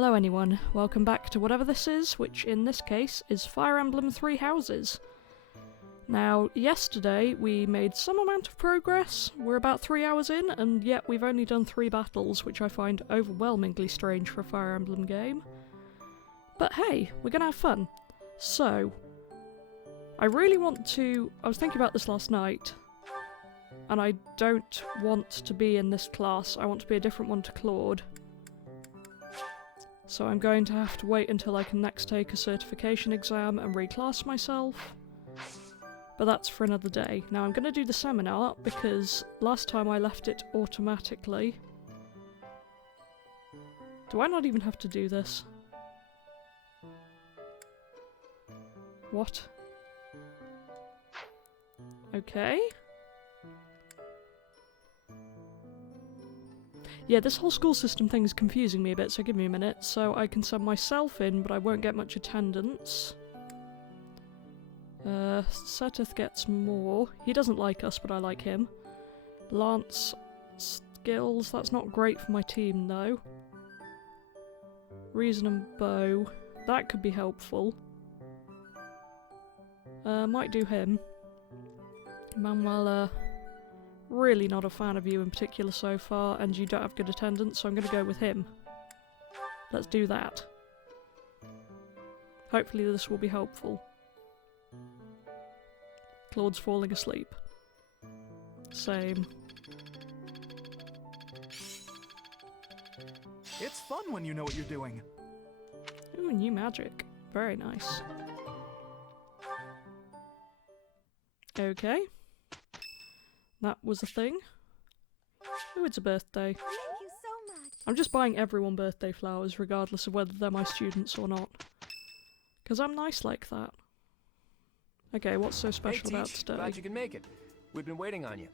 Hello anyone, welcome back to whatever this is, which in this case is Fire Emblem Three Houses. Now, yesterday we made some amount of progress, we're about 3 hours in, and yet we've only done 3 battles, which I find overwhelmingly strange for a Fire Emblem game. But hey, we're gonna have fun. So, I was thinking about this last night, and I don't want to be in this class, I want to be a different one to Claude. So I'm going to have to wait until I can next take a certification exam and reclass myself. But that's for another day. Now I'm going to do the seminar because last time I left it automatically. Do I not even have to do this? What? Okay. Yeah, this whole school system thing is confusing me a bit, so give me a minute. So I can send myself in, but I won't get much attendance. Seteth gets more. He doesn't like us, but I like him. Lance skills, that's not great for my team, though. Reason and bow, that could be helpful. Might do him. Manuel, really not a fan of you in particular so far, and you don't have good attendance, so I'm going to go with him. Let's do that. Hopefully this will be helpful. Claude's falling asleep. Same. It's fun when you know what you're doing. Ooh, new magic. Very nice. Okay. That was a thing. Ooh, it's a birthday. Thank you so much. I'm just buying everyone birthday flowers, regardless of whether they're my students or not. Because I'm nice like that. Okay, what's so special about today? Glad you can make it. We've been waiting on you.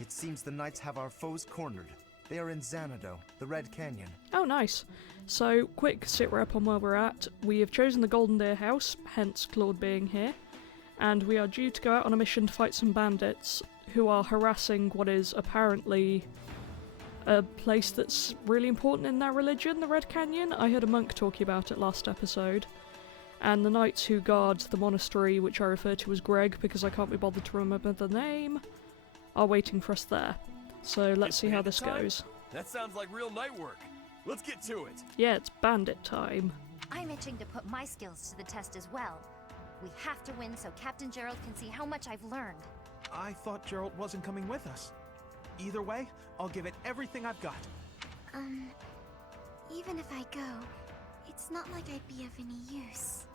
It seems the knights have our foes cornered. They are in Xanadu, the Red Canyon. Oh, nice. So, quick sit-rep on where we're at. We have chosen the Golden Deer House, hence Claude being here. And we are due to go out on a mission to fight some bandits who are harassing what is apparently a place that's really important in their religion, the Red Canyon. I heard a monk talking about it last episode. And the knights who guard the monastery, which I refer to as Greg because I can't be bothered to remember the name, are waiting for us there. So let's see how this goes. That sounds like real night work. Let's get to it. Yeah, it's bandit time. I'm itching to put my skills to the test as well. We have to win so Captain Gerald can see how much I've learned. I thought Gerald wasn't coming with us. Either way, I'll give it everything I've got. Even if I go, it's not like I'd be of any use.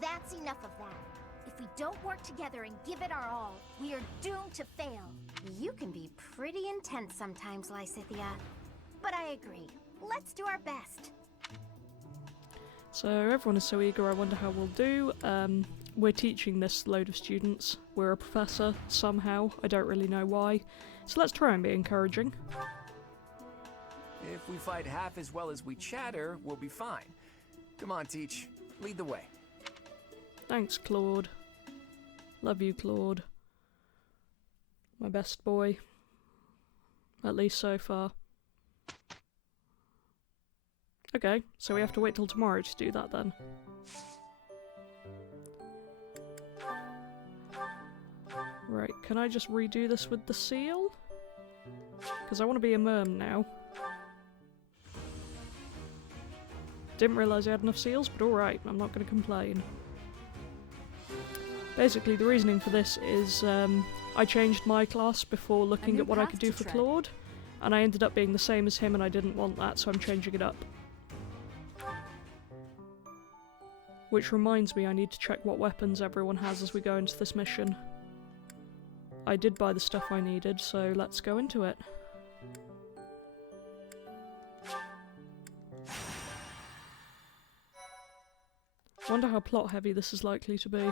That's enough of that. If we don't work together and give it our all, we are doomed to fail. You can be pretty intense sometimes, Lysithia. But I agree. Let's do our best. So everyone is so eager, I wonder how we'll do. We're teaching this load of students. We're a professor, somehow. I don't really know why. So let's try and be encouraging. If we fight half as well as we chatter, we'll be fine. Come on, Teach. Lead the way. Thanks, Claude. Love you, Claude. My best boy. At least so far. Okay, so we have to wait till tomorrow to do that then. Right, can I just redo this with the seal? Because I want to be a merm now. Didn't realise I had enough seals, but alright, I'm not going to complain. Basically, the reasoning for this is I changed my class before looking at what I could do for Claude, and I ended up being the same as him and I didn't want that, so I'm changing it up. Which reminds me I need to check what weapons everyone has as we go into this mission. I did buy the stuff I needed, so let's go into it. Wonder how plot heavy this is likely to be.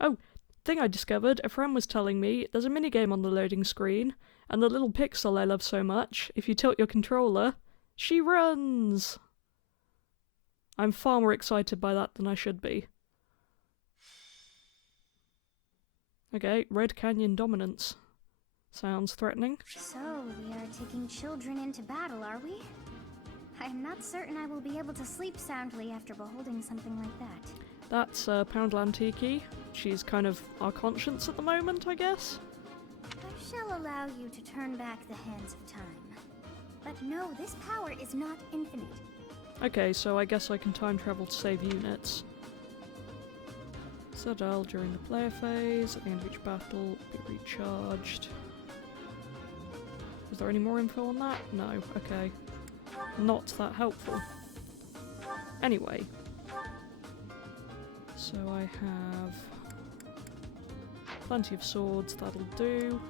Oh, thing I discovered, a friend was telling me, there's a minigame on the loading screen, and the little pixel I love so much, if you tilt your controller, she runs! I'm far more excited by that than I should be. Okay, Red Canyon dominance. Sounds threatening. So, we are taking children into battle, are we? I'm not certain I will be able to sleep soundly after beholding something like that. That's Poundland Tiki. She's kind of our conscience at the moment, I guess. I shall allow you to turn back the hands of time. But no, this power is not infinite. Okay, so I guess I can time travel to save units. Citadel during the player phase, at the end of each battle, be recharged. Is there any more info on that? No, okay. Not that helpful. Anyway. So I have plenty of swords, that'll do.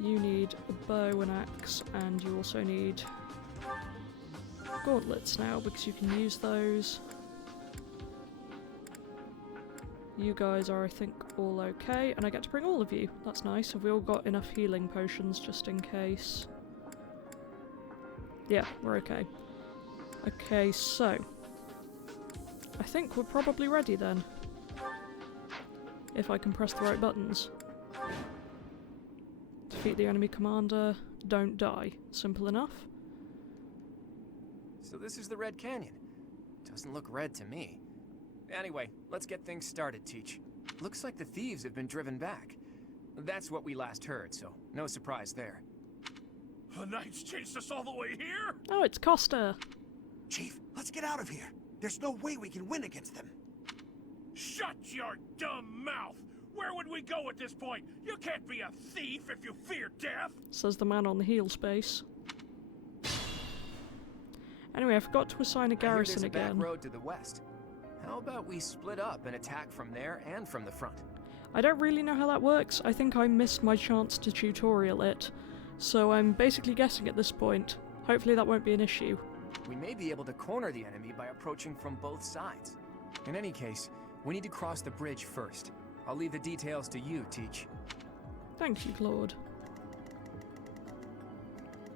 You need a bow and axe, and you also need gauntlets now because you can use those. You guys are, I think, all okay, and I get to bring all of you. That's nice. Have we all got enough healing potions just in case? Yeah, we're okay. Okay, so I think we're probably ready then. If I can press the right buttons. Defeat the enemy commander, don't die. Simple enough. So this is the Red Canyon. Doesn't look red to me. Anyway, let's get things started, Teach. Looks like the thieves have been driven back. That's what we last heard, so no surprise there. The Knights chased us all the way here? Oh, it's Costa! Chief, let's get out of here. There's no way we can win against them. Shut your dumb mouth! Where would we go at this point? You can't be a thief if you fear death! Says the man on the heel space. Anyway, I forgot to assign a garrison there's a again. back road to the west. How about we split up and attack from there and from the front? I don't really know how that works. I think I missed my chance to tutorial it. So I'm basically guessing at this point. Hopefully that won't be an issue. We may be able to corner the enemy by approaching from both sides. In any case, we need to cross the bridge first. I'll leave the details to you, Teach. Thank you, Claude.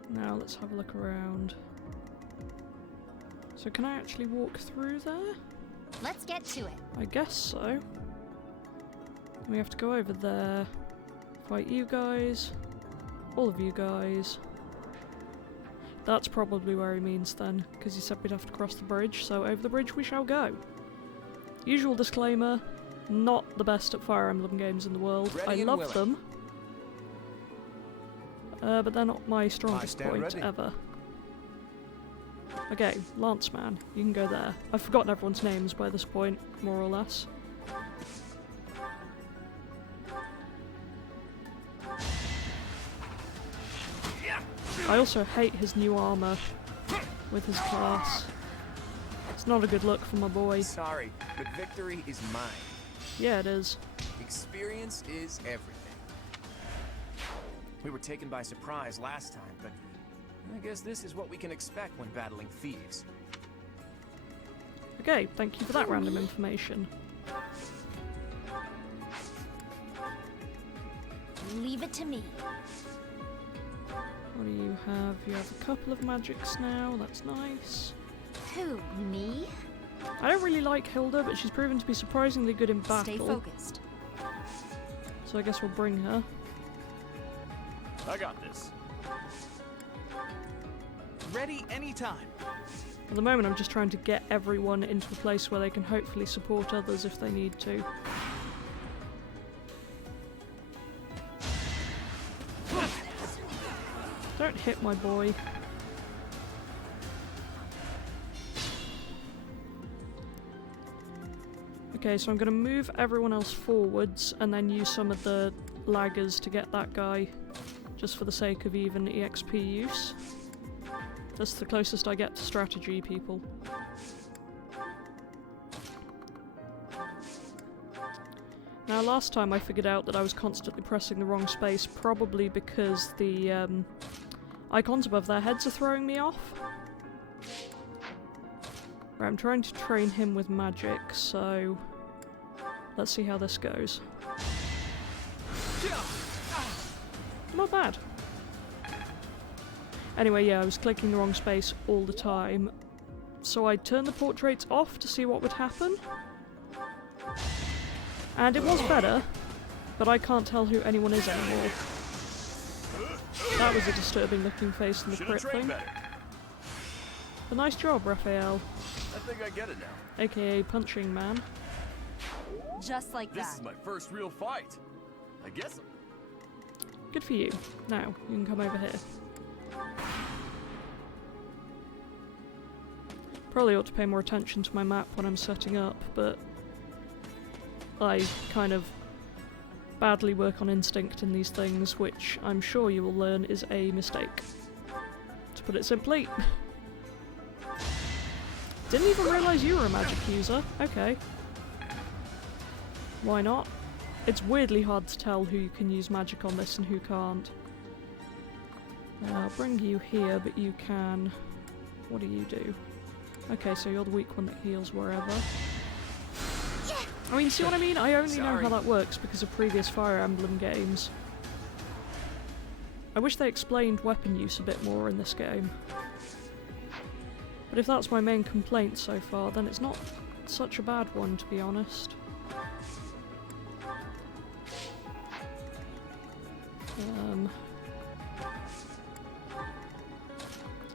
Now let's have a look around. So can I actually walk through there? Let's get to it. I guess so. We have to go over there, fight you guys, all of you guys. That's probably where he means then, because he said we'd have to cross the bridge, so over the bridge we shall go. Usual disclaimer, not the best at Fire Emblem games in the world. Ready I and love willing. them, but they're not my strongest stand point ready. ever. Okay, Lanceman, you can go there. I've forgotten everyone's names by this point, more or less. I also hate his new armor with his class. It's not a good look for my boy. Sorry, but victory is mine. Yeah, it is. Experience is everything. We were taken by surprise last time, but I guess this is what we can expect when battling thieves. Okay, thank you for that random information. Leave it to me. What do you have? You have a couple of magics now, that's nice. Who, me? I don't really like Hilda, but she's proven to be surprisingly good in battle. Stay focused. So I guess we'll bring her. I got this. Ready anytime. At the moment I'm just trying to get everyone into a place where they can hopefully support others if they need to. Don't hit my boy. Okay, so I'm going to move everyone else forwards and then use some of the laggers to get that guy, just for the sake of even EXP use. That's the closest I get to strategy, people. Now, last time I figured out that I was constantly pressing the wrong space, probably because the icons above their heads are throwing me off. Right, I'm trying to train him with magic, so let's see how this goes. Not bad. Anyway, yeah, I was clicking the wrong space all the time, so I turned the portraits off to see what would happen. And it was better. but I can't tell who anyone is anymore. That was a disturbing looking face in the crit thing. But nice job, Raphael. I think I get it now. AKA Punching Man. Just like This that. is my first real fight. I guess. Good for you. Now, you can come over here. Probably ought to pay more attention to my map when I'm setting up, but I kind of badly work on instinct in these things, which I'm sure you will learn is a mistake. To put it simply. Didn't even realise you were a magic user. Okay. Why not? It's weirdly hard to tell who you can use magic on this and who can't. I'll bring you here, but you can... What do you do? Okay, so you're the weak one that heals wherever. I mean, see what I mean? I only know how that works because of previous Fire Emblem games. I wish they explained weapon use a bit more in this game. But if that's my main complaint so far, then it's not such a bad one, to be honest.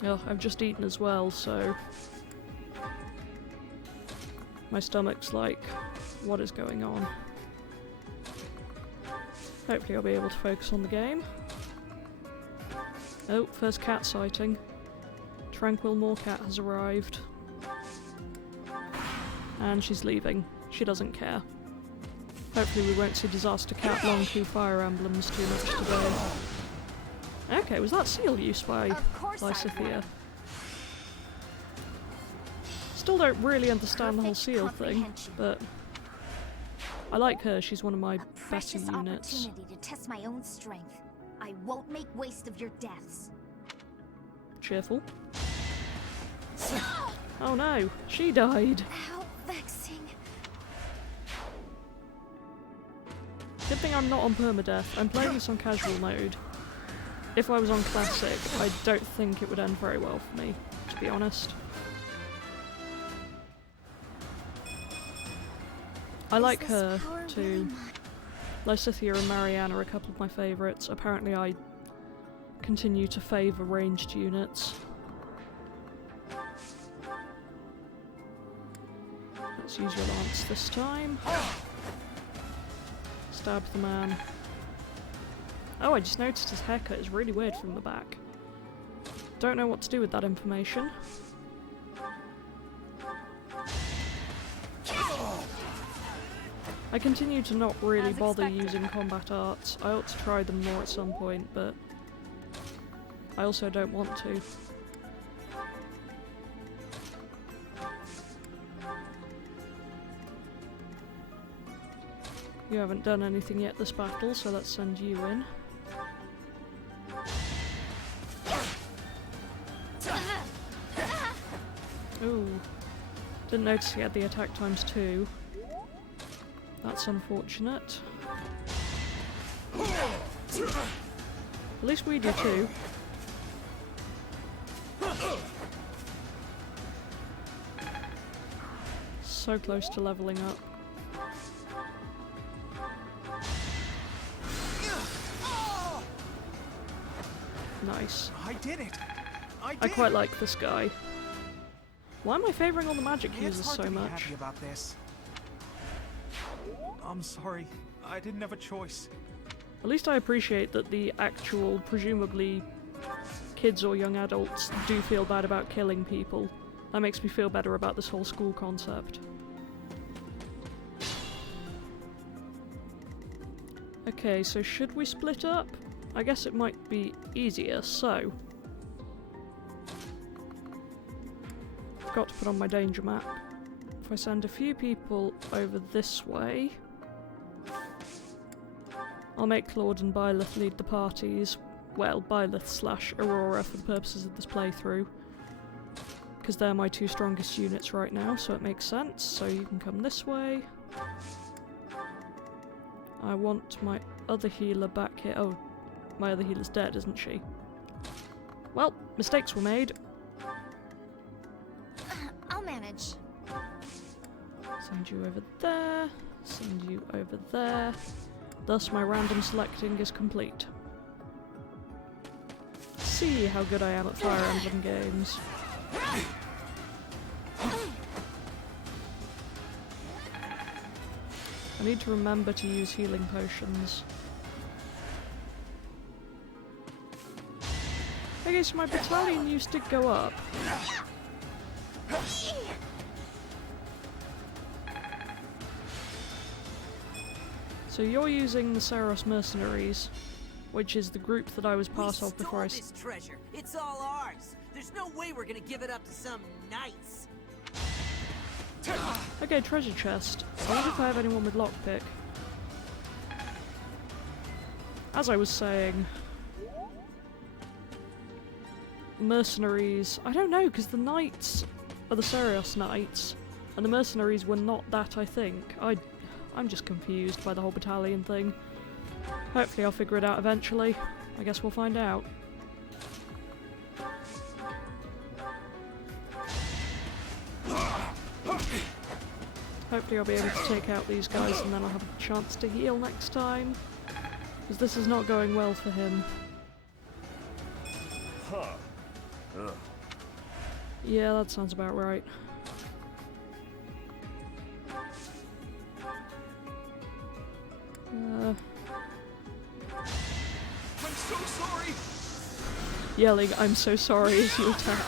Oh, I've just eaten as well, so... My stomach's like, what is going on? Hopefully I'll be able to focus on the game. Oh, first cat sighting. Tranquil Moorcat has arrived. And she's leaving. She doesn't care. Hopefully we won't see Disaster Cat long through Fire Emblems too much today. Okay, was that seal used by Lysithea? Still don't really understand the whole seal thing, but I like her. She's one of my better units. Opportunity to test my own strength. I won't make waste of your deaths. Cheerful. Oh no, she died. How vexing. Good thing I'm not on permadeath. I'm playing this on casual mode. If I was on classic, I don't think it would end very well for me, to be honest. I like her too. Lysithea and Marianne are a couple of my favourites. Apparently I continue to favour ranged units. Let's use your lance this time. Stab the man. Oh, I just noticed his haircut is really weird from the back. Don't know what to do with that information. I continue to not really bother using combat arts. I ought to try them more at some point, but I also don't want to. You haven't done anything yet this battle, so let's send you in. Ooh. Didn't notice he had the attack times 2. That's unfortunate. At least we do too. So close to leveling up. Nice. I did it. I quite like this guy. Why am I favouring all the magic It's users hard so to be much? happy about this. I'm sorry. I didn't have a choice. At least I appreciate that the actual, presumably, kids or young adults do feel bad about killing people. That makes me feel better about this whole school concept. Okay, so should we split up? I guess it might be easier, so... I've got to put on my danger map. If I send a few people over this way... I'll make Claude and Byleth lead the parties. Well, Byleth/Aurora for the purposes of this playthrough. Because they're my 2 strongest units right now, so it makes sense. So you can come this way. I want my other healer back here. Oh, my other healer's dead, isn't she? Well, mistakes were made. I'll manage. Send you over there. Send you over there. Thus my random selecting is complete. See how good I am at Fire Emblem games. I need to remember to use healing potions. Okay, so my battalion use did go up. So you're using the Saros mercenaries, which is the group that I was part of before I this treasure. It's all ours. There's no way we're gonna give it up to some knights. Okay, treasure chest. I wonder if I have anyone with lockpick. As I was saying, mercenaries. I don't know, because the knights are the Saros knights, and the mercenaries were not that. I think I'm just confused by the whole battalion thing. Hopefully I'll figure it out eventually. I guess we'll find out. Hopefully I'll be able to take out these guys and then I'll have a chance to heal next time. Because this is not going well for him. Huh. Ugh. Yeah, that sounds about right. I'm so sorry! Yelling, "I'm so sorry," as you attack.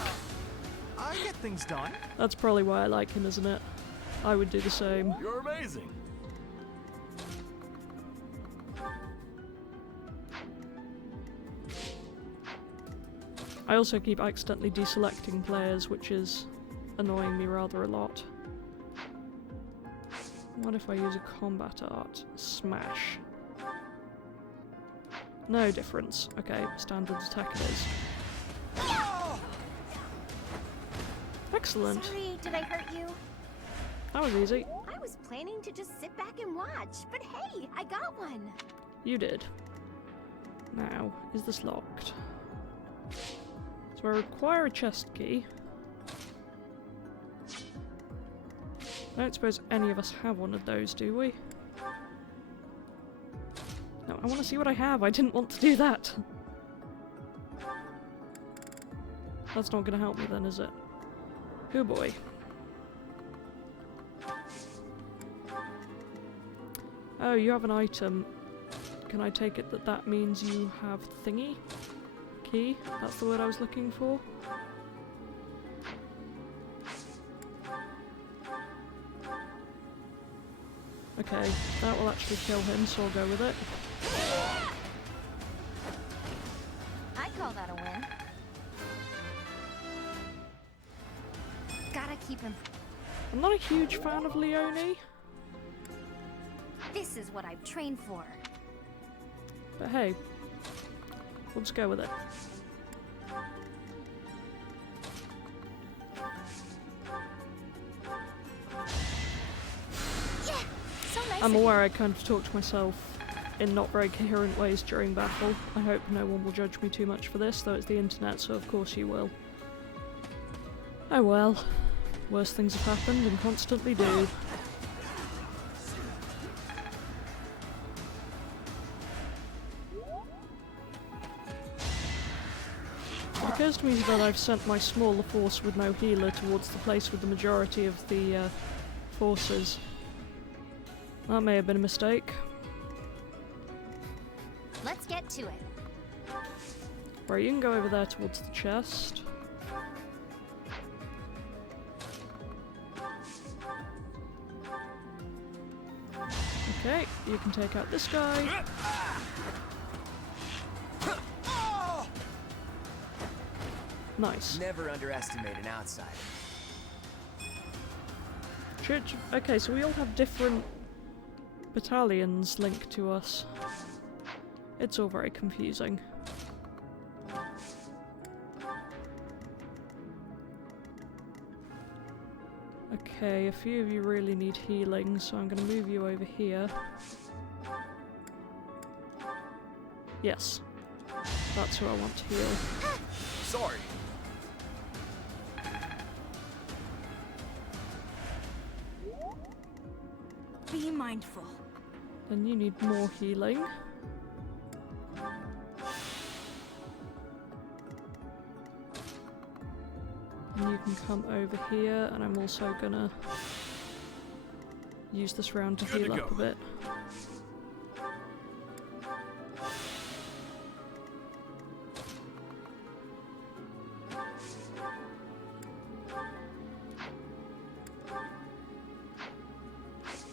I get things done. That's probably why I like him, isn't it? I would do the same. You're amazing! I also keep accidentally deselecting players, which is annoying me rather a lot. What if I use a combat art? Smash. No difference. Okay, standard attack it is. Excellent. Sorry, did I hurt you? That was easy. I was planning to just sit back and watch, but hey, I got one. You did. Now, is this locked? So I require a chest key. I don't suppose any of us have one of those, do we? No, I want to see what I have. I didn't want to do that. That's not going to help me then, is it? Oh boy. Oh, you have an item. Can I take it that that means you have thingy? Key? That's the word I was looking for. Okay, that will actually kill him, so I'll go with it. I call that a win. Gotta keep him. I'm not a huge fan of Leone, This is what I've trained for. but hey, we'll just go with it. I'm aware I kind of talk to myself in not very coherent ways during battle. I hope no one will judge me too much for this, though it's the internet, so of course you will. Oh well. Worse things have happened and constantly do. It occurs to me that I've sent my smaller force with no healer towards the place with the majority of the forces. That may have been a mistake. Let's get to it. Right, you can go over there towards the chest. Okay, you can take out this guy. Nice. Never underestimate an outsider. Okay, so we all have different battalions linked to us. It's all very confusing. Okay, a few of you really need healing, so I'm going to move you over here. Yes. That's who I want to heal. Sorry. Be mindful. Then you need more healing. And you can come over here, and I'm also gonna use this round to heal up a bit.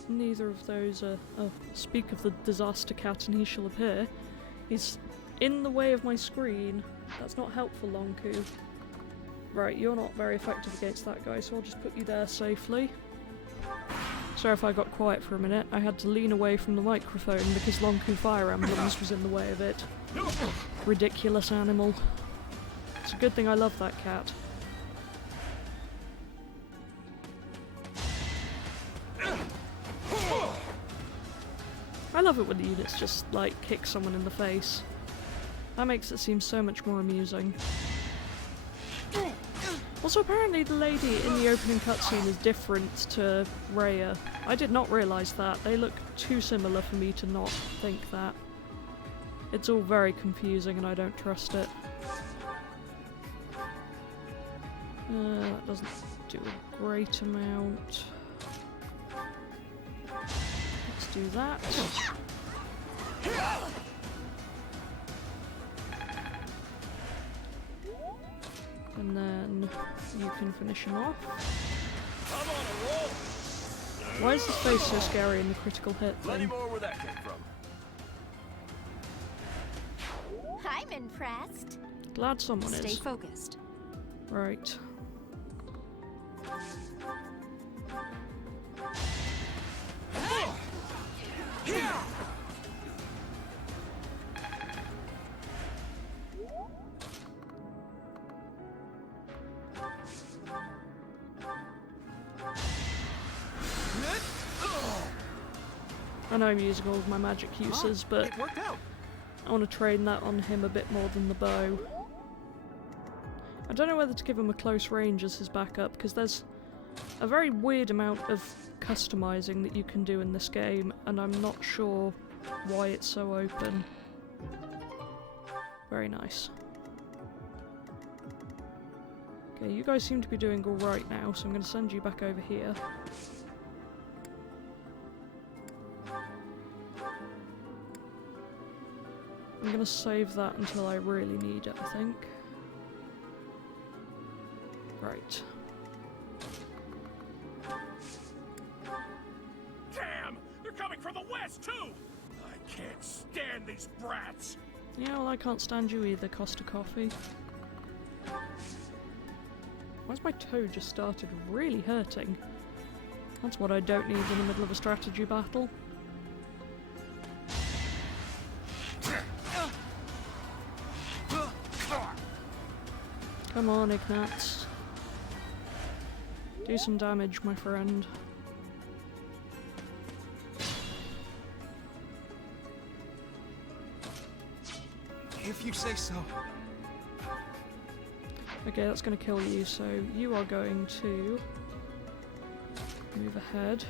Neither of those are... Oh, speak of the disaster cat and he shall appear. He's in the way of my screen. That's not helpful, Lonku. Right, you're not very effective against that guy, so I'll just put you there safely. Sorry if I got quiet for a minute. I had to lean away from the microphone because Lonku Fire Emblems was in the way of it. Ridiculous animal. It's a good thing I love that cat. I love it when the units just, like, kick someone in the face. That makes it seem so much more amusing. Also, apparently the lady in the opening cutscene is different to Rhea. I did not realise that. They look too similar for me to not think that. It's all very confusing and I don't trust it. That doesn't do a great amount. Let's do that. And then you can finish him off. I'm on a roll. Why is his face so scary in the critical hit Plenty thing? more where that came from. I'm impressed. Glad someone Stay is. focused. Right. I know I'm using all of my magic uses, but It worked out. I want to train that on him a bit more than the bow. I don't know whether to give him a close range as his backup, because there's a very weird amount of customizing that you can do in this game, and I'm not sure why it's so open. Very nice. Okay, you guys seem to be doing alright now, so I'm going to send you back over here. I'm going to save that until I really need it, I think. Right. Damn! They're coming from the west, too! I can't stand these brats! Yeah, well, I can't stand you either, Costa Coffee. Why's my toe just started really hurting? That's what I don't need in the middle of a strategy battle. Come on, Ignatz. Do some damage, my friend. If you say so. Okay, that's going to kill you, so you are going to move ahead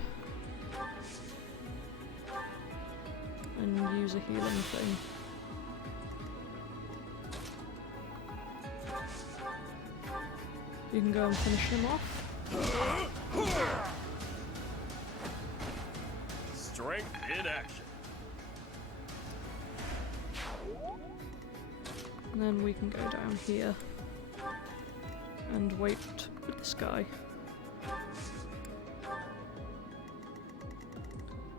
and use a healing thing. You can go and finish him off. Strength in action. And then we can go down here and wait with this guy.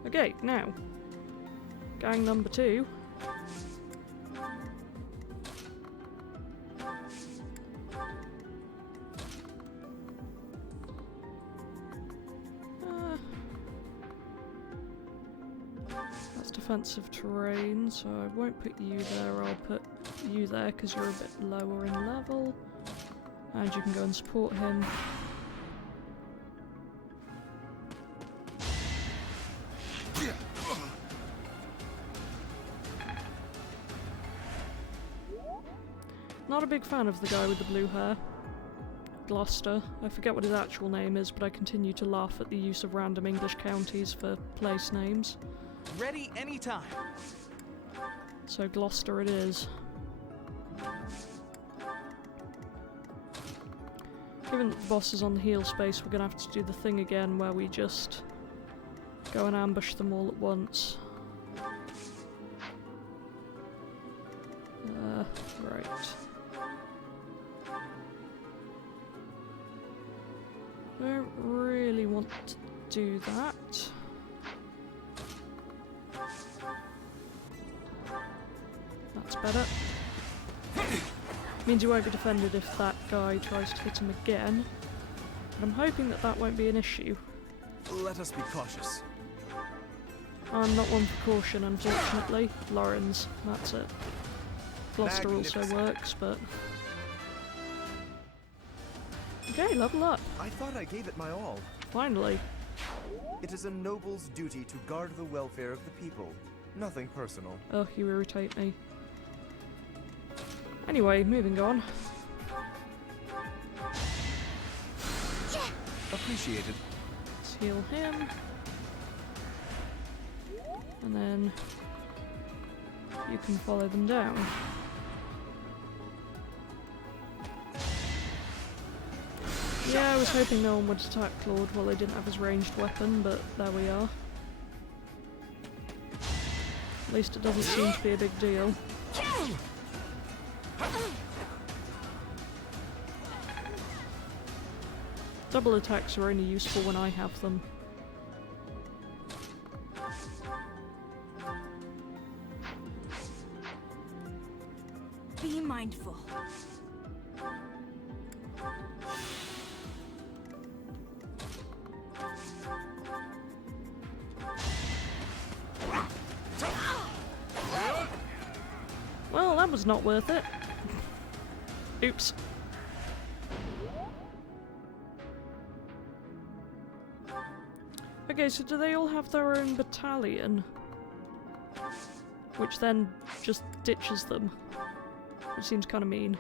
Okay, now, gang number 2. That's defensive terrain, so I won't put you there, I'll put you there because you're a bit lower in level. And you can go and support him. Not a big fan of the guy with the blue hair. Gloucester. I forget what his actual name is, but I continue to laugh at the use of random English counties for place names. Ready anytime. So Gloucester it is. Given that the boss is on the heal space, we're gonna have to do the thing again where we just go and ambush them all at once. Right. Don't really want to do that. That's better. Means you won't be defended if that guy tries to hit him again. But I'm hoping that that won't be an issue. Let us be cautious. I'm not one for caution, unfortunately. Lawrence, that's it. Gloucester also works, but... Okay, level up. I thought I gave it my all. Finally. It is a noble's duty to guard the welfare of the people. Nothing personal. Oh, you irritate me. Anyway, moving on. Appreciated. Let's heal him. And then you can follow them down. Yeah, I was hoping no one would attack Claude while he didn't have his ranged weapon, but there we are. At least it doesn't seem to be a big deal. Double attacks are only useful when I have them. Be mindful. Well, that was not worth it. Oops. Okay, so do they all have their own battalion? Which then just ditches them. Which seems kind of mean.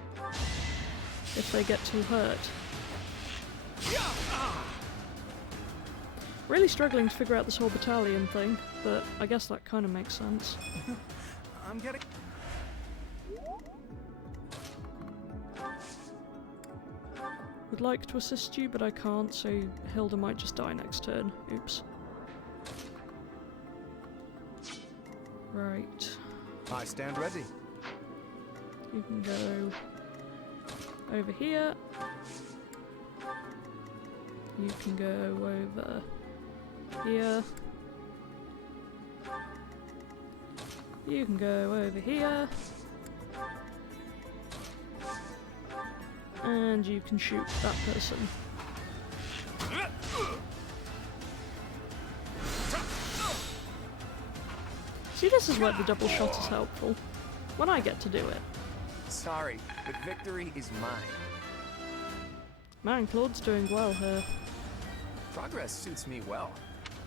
If they get too hurt. Really struggling to figure out this whole battalion thing, but I guess that kind of makes sense. I'm getting... Would like to assist you, but I can't, so Hilda might just die next turn. Oops. Right. I stand ready. You can go over here. You can go over here. You can go over here. And you can shoot that person. See, this is where the double shot is helpful. When I get to do it. Sorry, but victory is mine. Man, Claude's doing well here. Progress suits me well.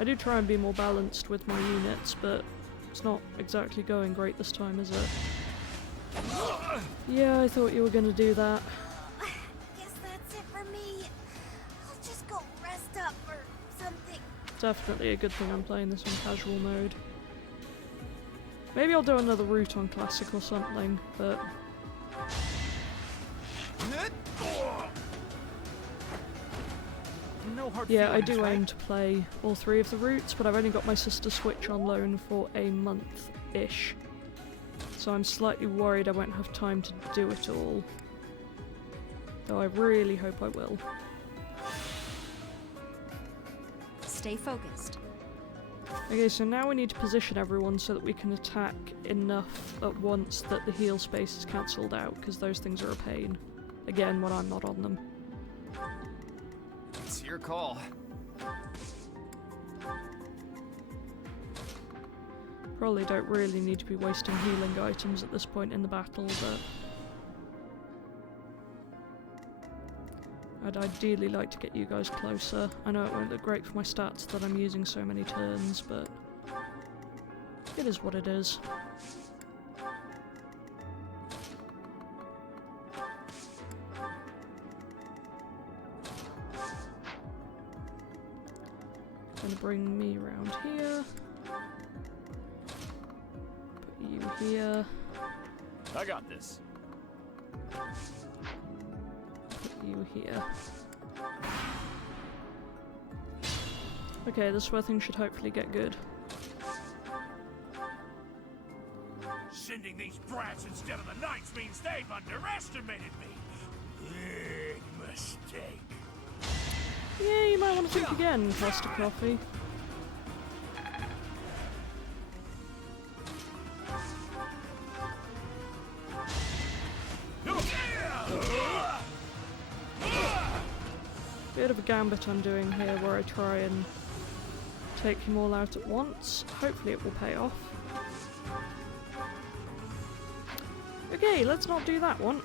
I do try and be more balanced with my units, but it's not exactly going great this time, is it? Yeah, I thought you were gonna do that. Guess that's it for me. I'll just go rest up or something. Definitely a good thing I'm playing this on casual mode. Maybe I'll do another route on classic or something, but... No hard yeah, I feelings, do right? aim to play all three of the routes, but I've only got my sister Switch on loan for a month-ish. So I'm slightly worried I won't have time to do it all. Though I really hope I will. Stay focused. Okay, so now we need to position everyone so that we can attack enough at once that the heal space is cancelled out, because those things are a pain. Again, when I'm not on them. It's your call. Probably don't really need to be wasting healing items at this point in the battle, but... I'd ideally like to get you guys closer. I know it won't look great for my stats that I'm using so many turns, but... it is what it is. Gonna bring me around here. here. I got this. Put you here. Okay, this is where things should hopefully get good. Sending these brats instead of the knights means they've underestimated me. Big mistake. Yeah, you might want to think again, Costa Coffee. Bit of a gambit I'm doing here where I try and take him all out at once. Hopefully it will pay off. Okay, let's not do that one.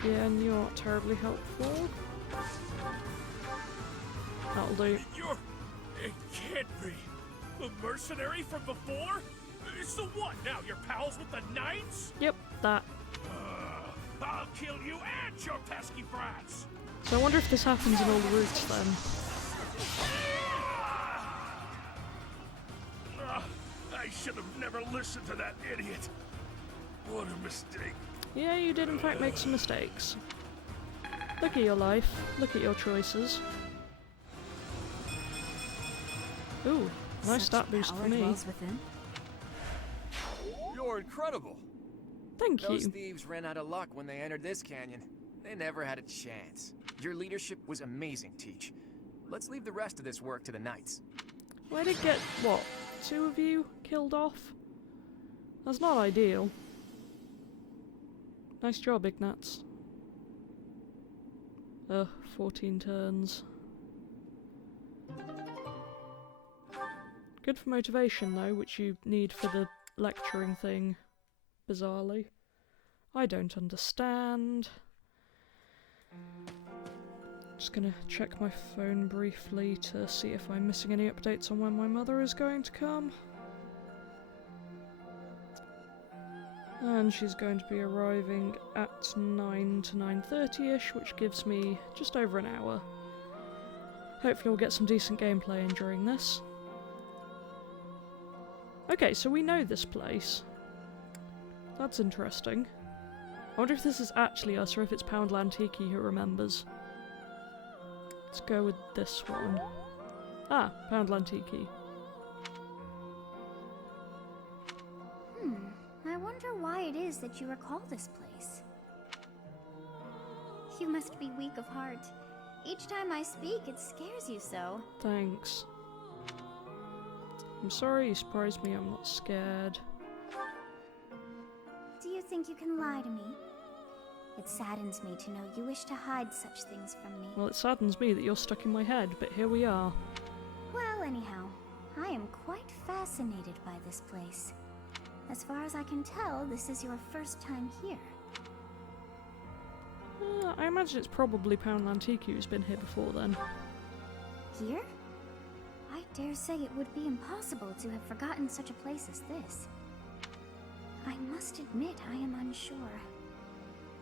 Again, you're not terribly helpful. That'll do. It can't be. The mercenary from before? So what now? You're pals with the knights? Yep, that. I'll kill you and your pesky brats! So I wonder if this happens in all the routes then. I should have never listened to that idiot. What a mistake. Yeah, you did in fact make some mistakes. Look at your life. Look at your choices. Ooh, nice stat boost for me. You're incredible. Thank you. Those thieves ran out of luck when they entered this canyon. They never had a chance. Your leadership was amazing, Teach. Let's leave the rest of this work to the knights. Well, I did get, what, 2 of you killed off? That's not ideal. Nice job, Ignatz. 14 turns. Good for motivation, though, which you need for the lecturing thing, bizarrely. I don't understand. Just gonna check my phone briefly to see if I'm missing any updates on when my mother is going to come. And she's going to be arriving at 9 to 9:30ish, which gives me just over an hour. Hopefully we'll get some decent gameplay in during this. Okay, so we know this place. That's interesting. I wonder if this is actually us or if it's Poundland Tiki who remembers. Let's go with this one. Ah, Poundland Tiki. I wonder why it is that you recall this place. You must be weak of heart. Each time I speak, it scares you so. Thanks. I'm sorry you surprised me, I'm not scared. Do you think you can lie to me? It saddens me to know you wish to hide such things from me. Well, it saddens me that you're stuck in my head, but here we are. Well, anyhow, I am quite fascinated by this place. As far as I can tell, this is your first time here. I imagine it's probably Poundland Tiki who's been here before then. Here? I dare say it would be impossible to have forgotten such a place as this. I must admit I am unsure.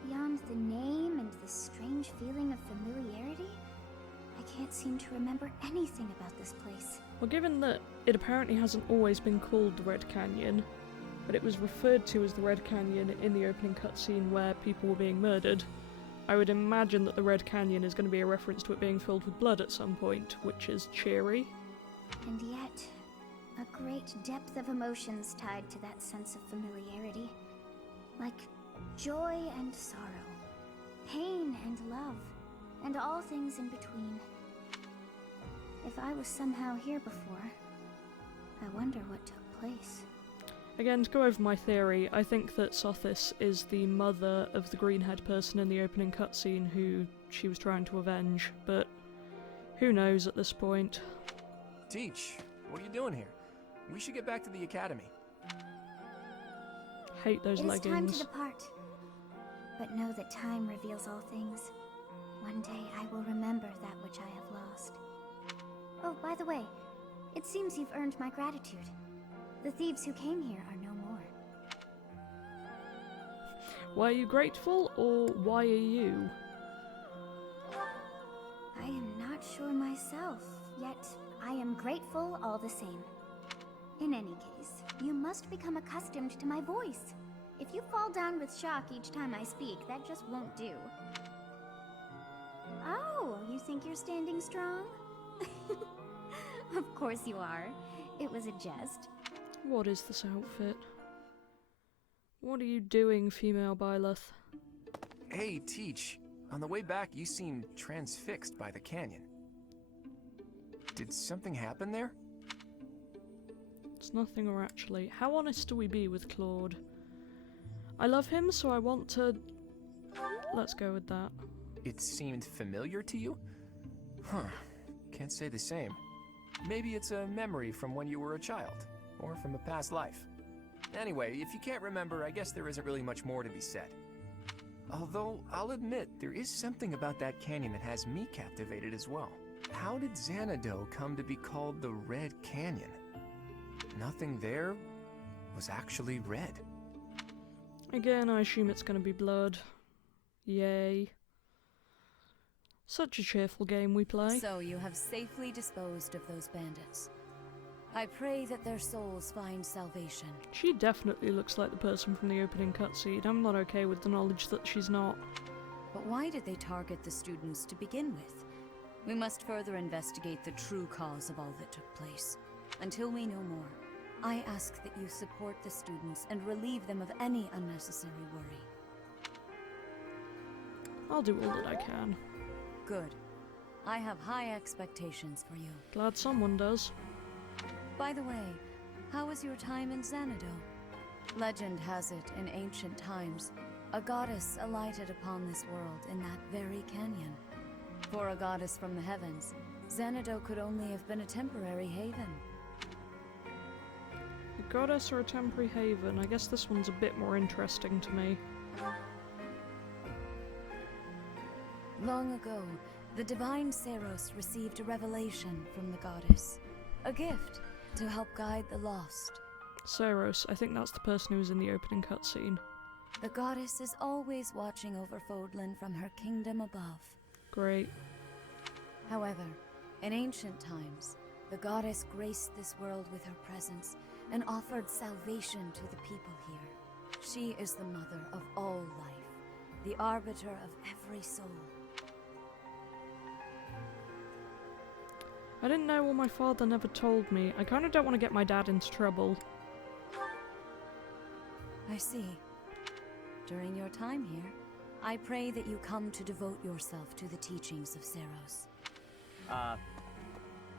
Beyond the name and the strange feeling of familiarity, I can't seem to remember anything about this place. Well, given that it apparently hasn't always been called the Red Canyon, but it was referred to as the Red Canyon in the opening cutscene where people were being murdered, I would imagine that the Red Canyon is going to be a reference to it being filled with blood at some point, which is cheery. And yet, a great depth of emotions tied to that sense of familiarity. Like joy and sorrow, pain and love, and all things in between. If I was somehow here before, I wonder what took place. Again, to go over my theory, I think that Sothis is the mother of the green-haired person in the opening cutscene who she was trying to avenge, but who knows at this point. Teach, what are you doing here? We should get back to the academy. Hate those leggings. It is time to depart. But know that time reveals all things. One day I will remember that which I have lost. Oh, by the way, it seems you've earned my gratitude. The thieves who came here are no more. Why are you grateful, or why are you? I am not sure myself, yet I am grateful all the same. In any case, you must become accustomed to my voice. If you fall down with shock each time I speak, that just won't do. Oh, you think you're standing strong? Of course you are. It was a jest. What is this outfit? What are you doing, female Byleth? Hey, Teach. On the way back, you seemed transfixed by the canyon. Did something happen there? It's nothing, or actually. How honest do we be with Claude? I love him, so I want to... Let's go with that. It seemed familiar to you? Huh. Can't say the same. Maybe it's a memory from when you were a child, or from a past life. Anyway, if you can't remember, I guess there isn't really much more to be said. Although, I'll admit, there is something about that canyon that has me captivated as well. How did Xanadu come to be called the Red Canyon? Nothing there was actually red. Again, I assume it's gonna be blood. Yay. Such a cheerful game we play. So you have safely disposed of those bandits. I pray that their souls find salvation. She definitely looks like the person from the opening cutscene. I'm not okay with the knowledge that she's not. But why did they target the students to begin with? We must further investigate the true cause of all that took place. Until we know more, I ask that you support the students and relieve them of any unnecessary worry. I'll do all that I can. Good. I have high expectations for you. Glad someone does. By the way, how was your time in Xanadu? Legend has it, in ancient times, a goddess alighted upon this world in that very canyon. For a goddess from the heavens, Xanadu could only have been a temporary haven. A goddess or a temporary haven? I guess this one's a bit more interesting to me. Long ago, the divine Seros received a revelation from the goddess. A gift to help guide the lost. Seros, I think that's the person who was in the opening cutscene. The goddess is always watching over Fodlan from her kingdom above. Great. However, in ancient times, the goddess graced this world with her presence and offered salvation to the people here. She is the mother of all life, the arbiter of every soul. I didn't know, or my father never told me. I kind of don't want to get my dad into trouble. I see. During your time here, I pray that you come to devote yourself to the teachings of Seros.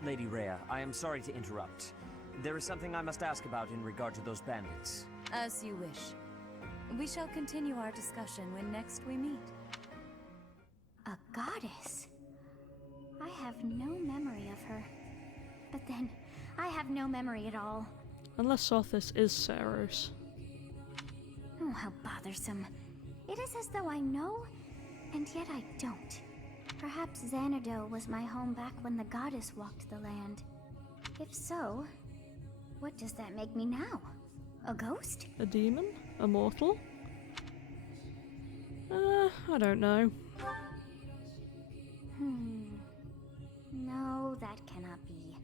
Lady Rhea, I am sorry to interrupt. There is something I must ask about in regard to those bandits. As you wish. We shall continue our discussion when next we meet. A goddess? I have no memory of her. But then, I have no memory at all. Unless Sothis is Seros. Oh, how bothersome. It is as though I know, and yet I don't. Perhaps Xanadu was my home back when the goddess walked the land. If so, what does that make me now? A ghost? A demon? A mortal? I don't know. No, that cannot be.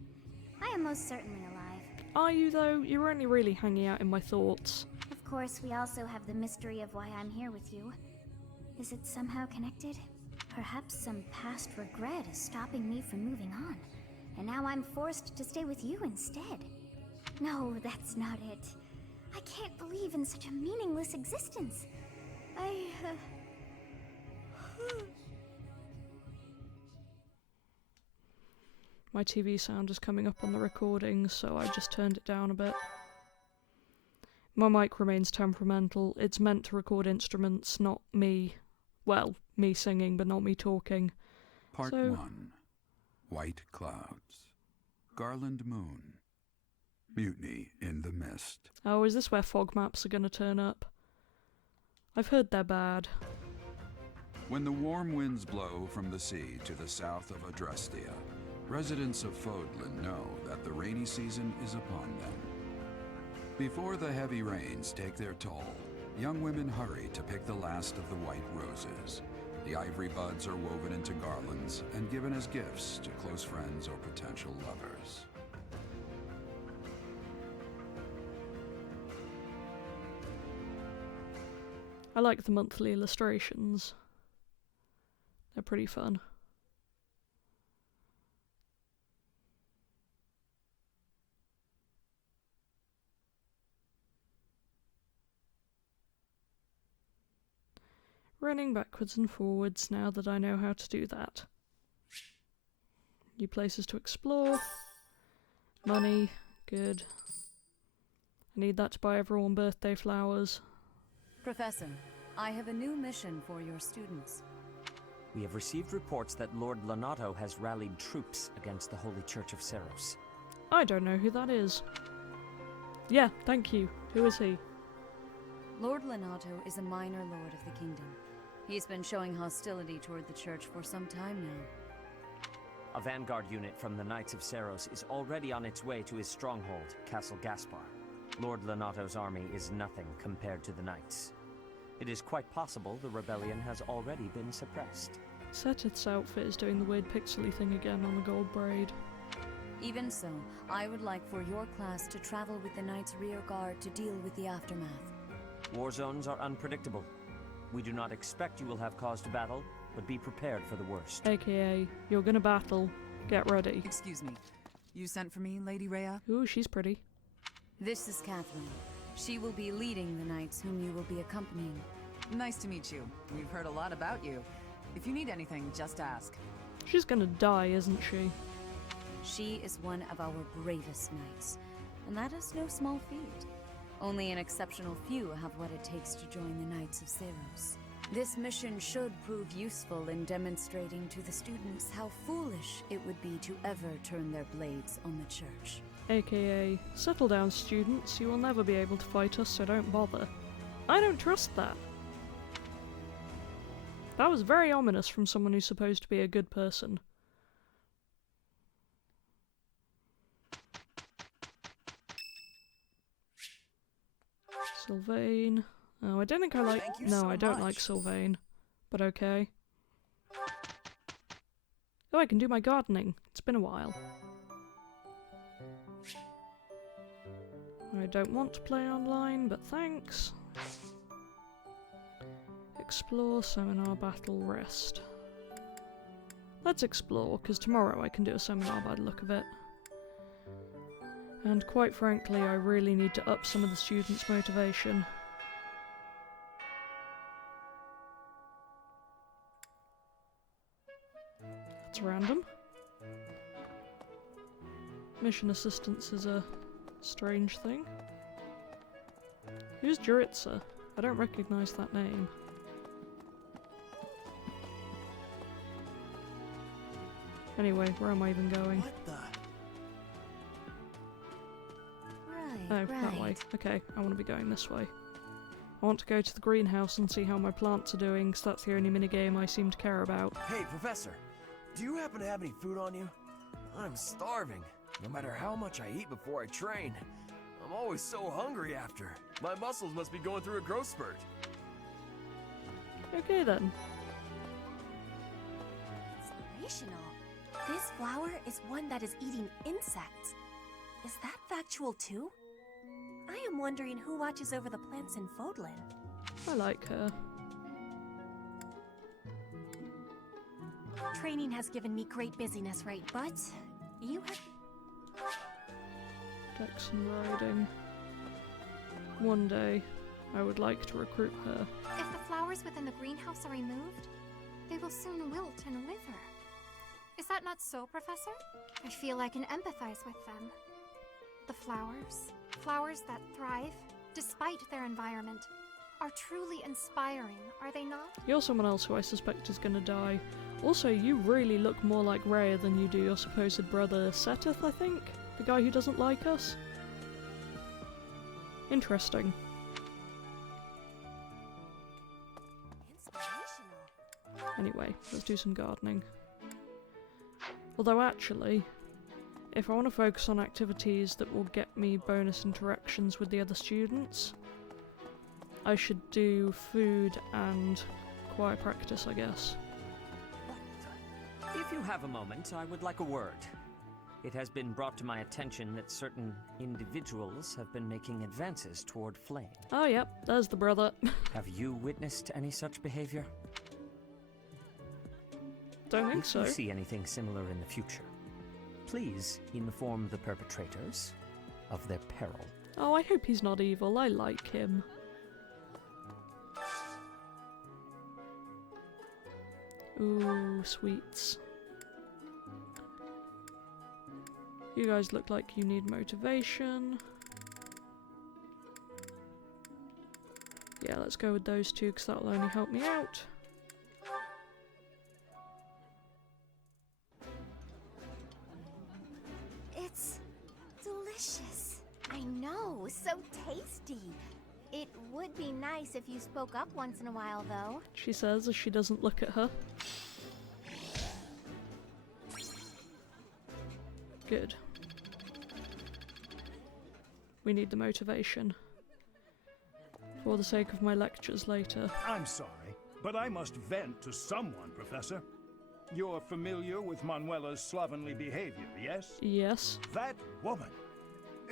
I am most certainly alive. Are you, though? You're only really hanging out in my thoughts. Of course, we also have the mystery of why I'm here with you. Is it somehow connected? Perhaps some past regret is stopping me from moving on, and now I'm forced to stay with you instead. No, that's not it. I can't believe in such a meaningless existence. My TV sound is coming up on the recording, so I just turned it down a bit. My mic remains temperamental. It's meant to record instruments, not me. Well, me singing, but not me talking. Part 1. White Clouds. Garland Moon. Mutiny in the Mist. Oh, is this where fog maps are going to turn up? I've heard they're bad. When the warm winds blow from the sea to the south of Adrestia, residents of Fodlan know that the rainy season is upon them. Before the heavy rains take their toll, young women hurry to pick the last of the white roses. The ivory buds are woven into garlands and given as gifts to close friends or potential lovers. I like the monthly illustrations. They're pretty fun. Running backwards and forwards now that I know how to do that. New places to explore. Money, good. I need that to buy everyone birthday flowers. Professor, I have a new mission for your students. We have received reports that Lord Lonato has rallied troops against the Holy Church of Seros. I don't know who that is. Yeah, thank you. Who is he? Lord Lonato is a minor lord of the kingdom. He's been showing hostility toward the church for some time now. A vanguard unit from the Knights of Seros is already on its way to his stronghold, Castle Gaspar. Lord Lonato's army is nothing compared to the Knights. It is quite possible the rebellion has already been suppressed. Setith's outfit is doing the weird pixely thing again on the gold braid. Even so, I would like for your class to travel with the Knights' rear guard to deal with the aftermath. War zones are unpredictable. We do not expect you will have cause to battle, but be prepared for the worst. AKA, you're gonna battle. Get ready. Excuse me. You sent for me, Lady Rhea? Ooh, she's pretty. This is Catherine. She will be leading the knights whom you will be accompanying. Nice to meet you. We've heard a lot about you. If you need anything, just ask. She's gonna die, isn't she? She is one of our bravest knights, and that is no small feat. Only an exceptional few have what it takes to join the Knights of Seros. This mission should prove useful in demonstrating to the students how foolish it would be to ever turn their blades on the church. AKA, settle down students, you will never be able to fight us, so don't bother. I don't trust that. That was very ominous from someone who's supposed to be a good person. Sylvain. Oh, I don't think I like... No, I don't like Sylvain. But okay. Oh, I can do my gardening. It's been a while. I don't want to play online, but thanks. Explore, seminar, battle, rest. Let's explore, because tomorrow I can do a seminar by the look of it. And quite frankly, I really need to up some of the students' motivation. That's random. Mission assistance is a strange thing. Who's Juritsa? I don't recognise that name. Anyway, where am I even going? What the? Oh, that way. Okay, I want to be going this way. I want to go to the greenhouse and see how my plants are doing, because that's the only minigame I seem to care about. Hey, Professor, do you happen to have any food on you? I'm starving. No matter how much I eat before I train, I'm always so hungry after. My muscles must be going through a growth spurt. Okay then. Inspirational. This flower is one that is eating insects. Is that factual too? I am wondering who watches over the plants in Fodlan. I like her. Training has given me great busyness, right? But you have... Dex and riding. One day, I would like to recruit her. If the flowers within the greenhouse are removed, they will soon wilt and wither. Is that not so, Professor? I feel I can empathize with them. The flowers that thrive, despite their environment, are truly inspiring, are they not? You're someone else who I suspect is gonna die. Also, you really look more like Rhea than you do your supposed brother Setith, I think? The guy who doesn't like us? Interesting. Anyway, let's do some gardening. Although actually, if I want to focus on activities that will get me bonus interactions with the other students, I should do food and quiet practice, I guess. If you have a moment, I would like a word. It has been brought to my attention that certain individuals have been making advances toward Flame. Oh, yep, there's the brother. Have you witnessed any such behavior? Don't think so. If you see anything similar in the future, please inform the perpetrators of their peril. Oh, I hope he's not evil. I like him. Ooh, sweets. You guys look like you need motivation. Yeah, let's go with those two because that'll only help me out. It's delicious. I know, so tasty. It would be nice if you spoke up once in a while, though. She says as she doesn't look at her. Good. We need the motivation. For the sake of my lectures later. I'm sorry, but I must vent to someone, Professor. You're familiar with Manuela's slovenly behavior, yes? Yes. That woman.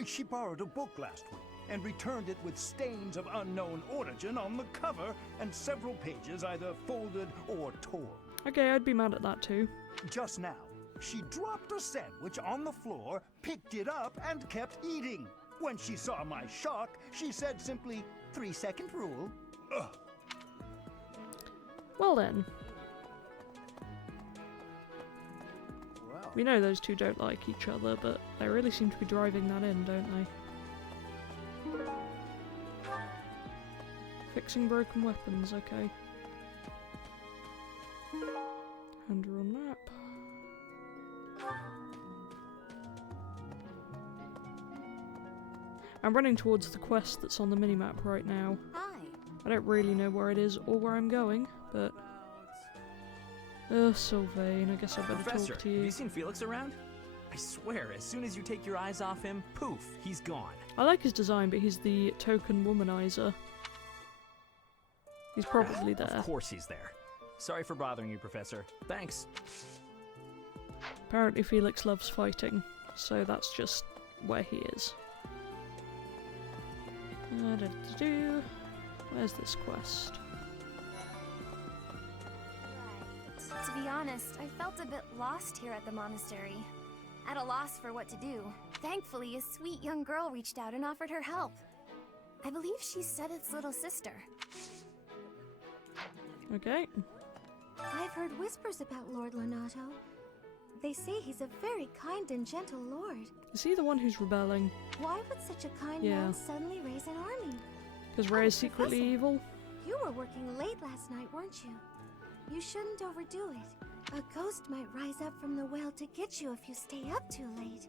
She borrowed a book last week and returned it with stains of unknown origin on the cover and several pages either folded or torn. Okay, I'd be mad at that too. Just now, she dropped a sandwich on the floor, picked it up, and kept eating. When she saw my shock, she said simply, 3-second rule. Ugh. Well then. Well. We know those two don't like each other, but they really seem to be driving that in, don't they? Fixing broken weapons, okay. Hand-drawn map. I'm running towards the quest that's on the minimap right now. Hi. I don't really know where it is or where I'm going, but... Sylvain, I guess I better Professor, talk to you. Have you seen Felix around? I swear, as soon as you take your eyes off him, poof, he's gone. I like his design, but he's the token womanizer. He's probably there. Of course he's there. Sorry for bothering you, Professor. Thanks. Apparently Felix loves fighting, so that's just where he is. Where's this quest? Right. To be honest, I felt a bit lost here at the monastery. At a loss for what to do. Thankfully, a sweet young girl reached out and offered her help. I believe she's Sedith's little sister. Okay. I've heard whispers about Lord Lonato. They say he's a very kind and gentle lord. Is he the one who's rebelling? Why would such a kind man suddenly raise an army? Because Ray is secretly Professor, evil? You were working late last night, weren't you? You shouldn't overdo it. A ghost might rise up from the well to get you if you stay up too late.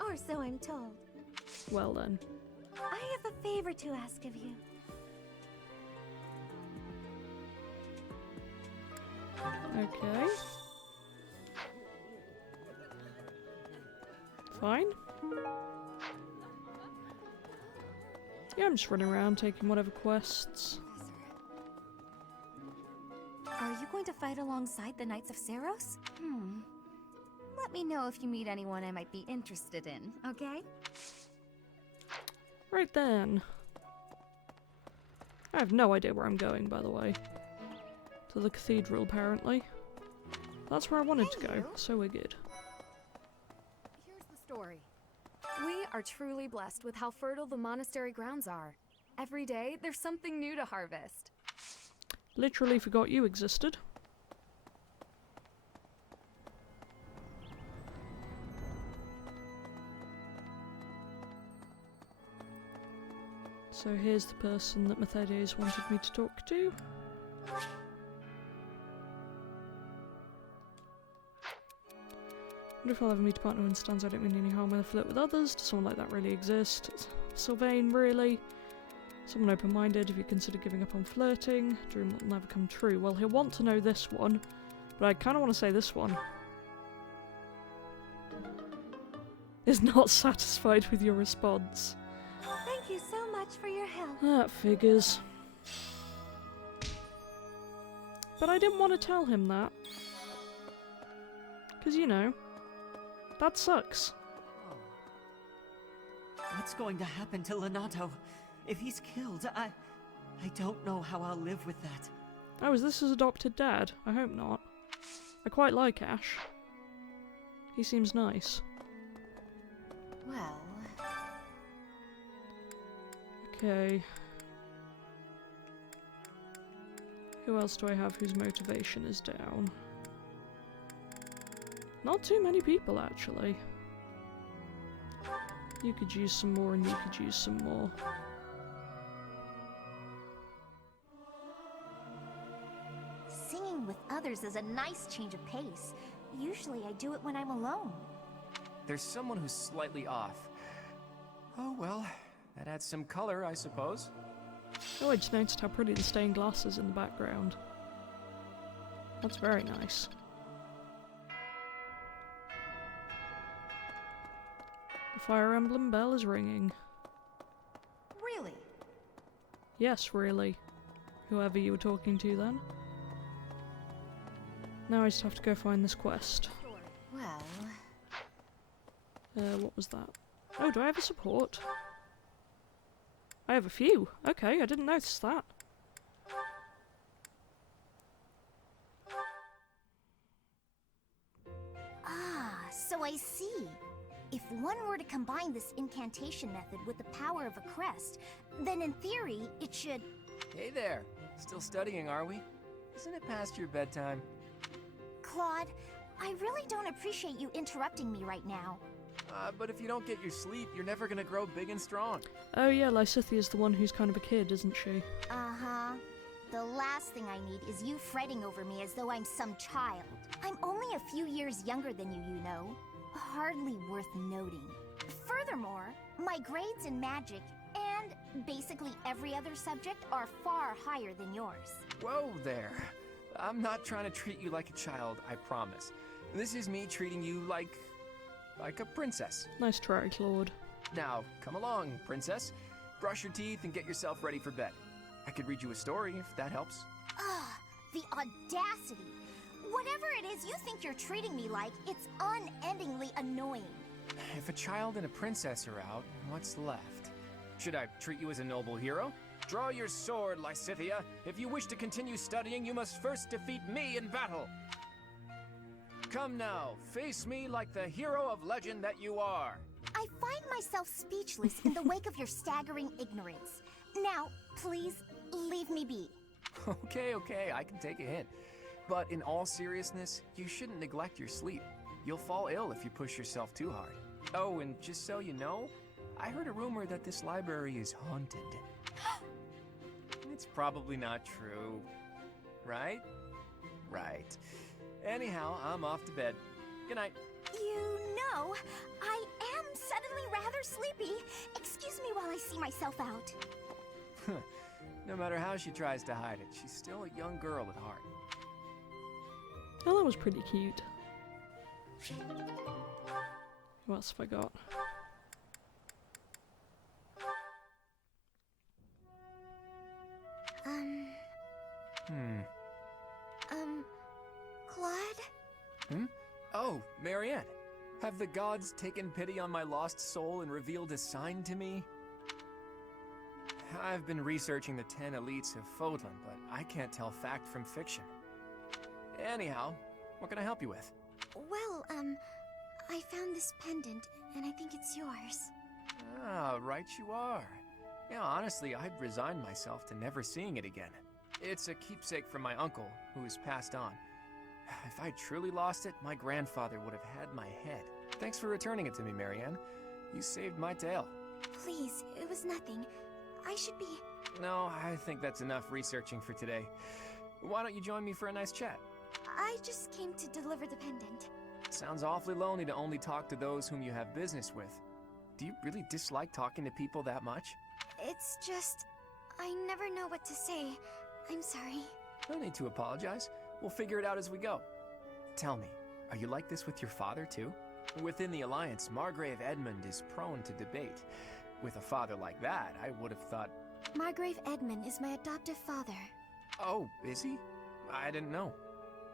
Or so I'm told. Well then. I have a favor to ask of you. Okay. Fine. Yeah, I'm just running around taking whatever quests. Are you going to fight alongside the Knights of Seros? Let me know if you meet anyone I might be interested in, okay? Right then. I have no idea where I'm going, by the way. To the cathedral, apparently. That's where I wanted to go, so we're good. Here's the story. We are truly blessed with how fertile the monastery grounds are. Every day, there's something new to harvest. Literally forgot you existed. So here's the person that Mercedes wanted me to talk to. Wonder if I'll ever meet a partner who understands I don't mean any harm when I flirt with others. Does someone like that really exist? Sylvain, really? Someone open-minded, if you consider giving up on flirting. Dream will never come true. Well, he'll want to know this one, but I kind of want to say this one. is not satisfied with your response. Thank you so much for your help. That figures. But I didn't want to tell him that. 'Cause, you know, that sucks. What's going to happen to Lenato? If he's killed, I don't know how I'll live with that. Oh, is this his adopted dad? I hope not. I quite like Ash. He seems nice. Well... Okay. Who else do I have whose motivation is down? Not too many people, actually. You could use some more and you could use some more. Singing with others is a nice change of pace. Usually I do it when I'm alone. There's someone who's slightly off. Oh well, that adds some color, I suppose. Oh, I just noticed how pretty the stained glass is in the background. That's very nice. The Fire Emblem bell is ringing. Really? Yes, really. Whoever you were talking to then. Now I just have to go find this quest. Well... what was that? Oh, do I have a support? I have a few. Okay, I didn't notice that. Ah, so I see. If one were to combine this incantation method with the power of a crest, then in theory, it should... Hey there. Still studying, are we? Isn't it past your bedtime? Claude, I really don't appreciate you interrupting me right now. But if you don't get your sleep, you're never gonna grow big and strong. Oh yeah, Lysithia's the one who's kind of a kid, isn't she? Uh-huh. The last thing I need is you fretting over me as though I'm some child. I'm only a few years younger than you know. Hardly worth noting. Furthermore, my grades in magic and basically every other subject are far higher than yours. Whoa there. I'm not trying to treat you like a child, I promise. This is me treating you like a princess. Nice try, Claude. Now, come along, princess. Brush your teeth and get yourself ready for bed. I could read you a story if that helps. Ugh, the audacity. Whatever it is you think you're treating me like, it's unendingly annoying. If a child and a princess are out, what's left? Should I treat you as a noble hero? Draw your sword, Lysithia. If you wish to continue studying, you must first defeat me in battle. Come now, face me like the hero of legend that you are. I find myself speechless in the wake of your staggering ignorance. Now, please, leave me be. Okay, I can take a hint. But in all seriousness, you shouldn't neglect your sleep. You'll fall ill if you push yourself too hard. Oh, and just so you know, I heard a rumor that this library is haunted. It's probably not true, right? Right. Anyhow, I'm off to bed. Good night. You know, I am suddenly rather sleepy. Excuse me while I see myself out. No matter how she tries to hide it, she's still a young girl at heart. Oh, that was pretty cute. What else have I got? Claude? Oh, Marianne. Have the gods taken pity on my lost soul and revealed a sign to me? I've been researching the 10 elites of Fodlan, but I can't tell fact from fiction. Anyhow, what can I help you with? Well, I found this pendant, and I think it's yours. Ah, right you are. Yeah, honestly, I'd resigned myself to never seeing it again. It's a keepsake from my uncle, who has passed on. If I truly lost it, my grandfather would have had my head. Thanks for returning it to me, Marianne. You saved my tail. Please, it was nothing. I should be... No, I think that's enough researching for today. Why don't you join me for a nice chat? I just came to deliver the pendant. Sounds awfully lonely to only talk to those whom you have business with. Do you really dislike talking to people that much? It's just... I never know what to say. I'm sorry. No need to apologize. We'll figure it out as we go. Tell me, are you like this with your father, too? Within the Alliance, Margrave Edmund is prone to debate. With a father like that, I would have thought... Margrave Edmund is my adoptive father. Oh, is he? I didn't know.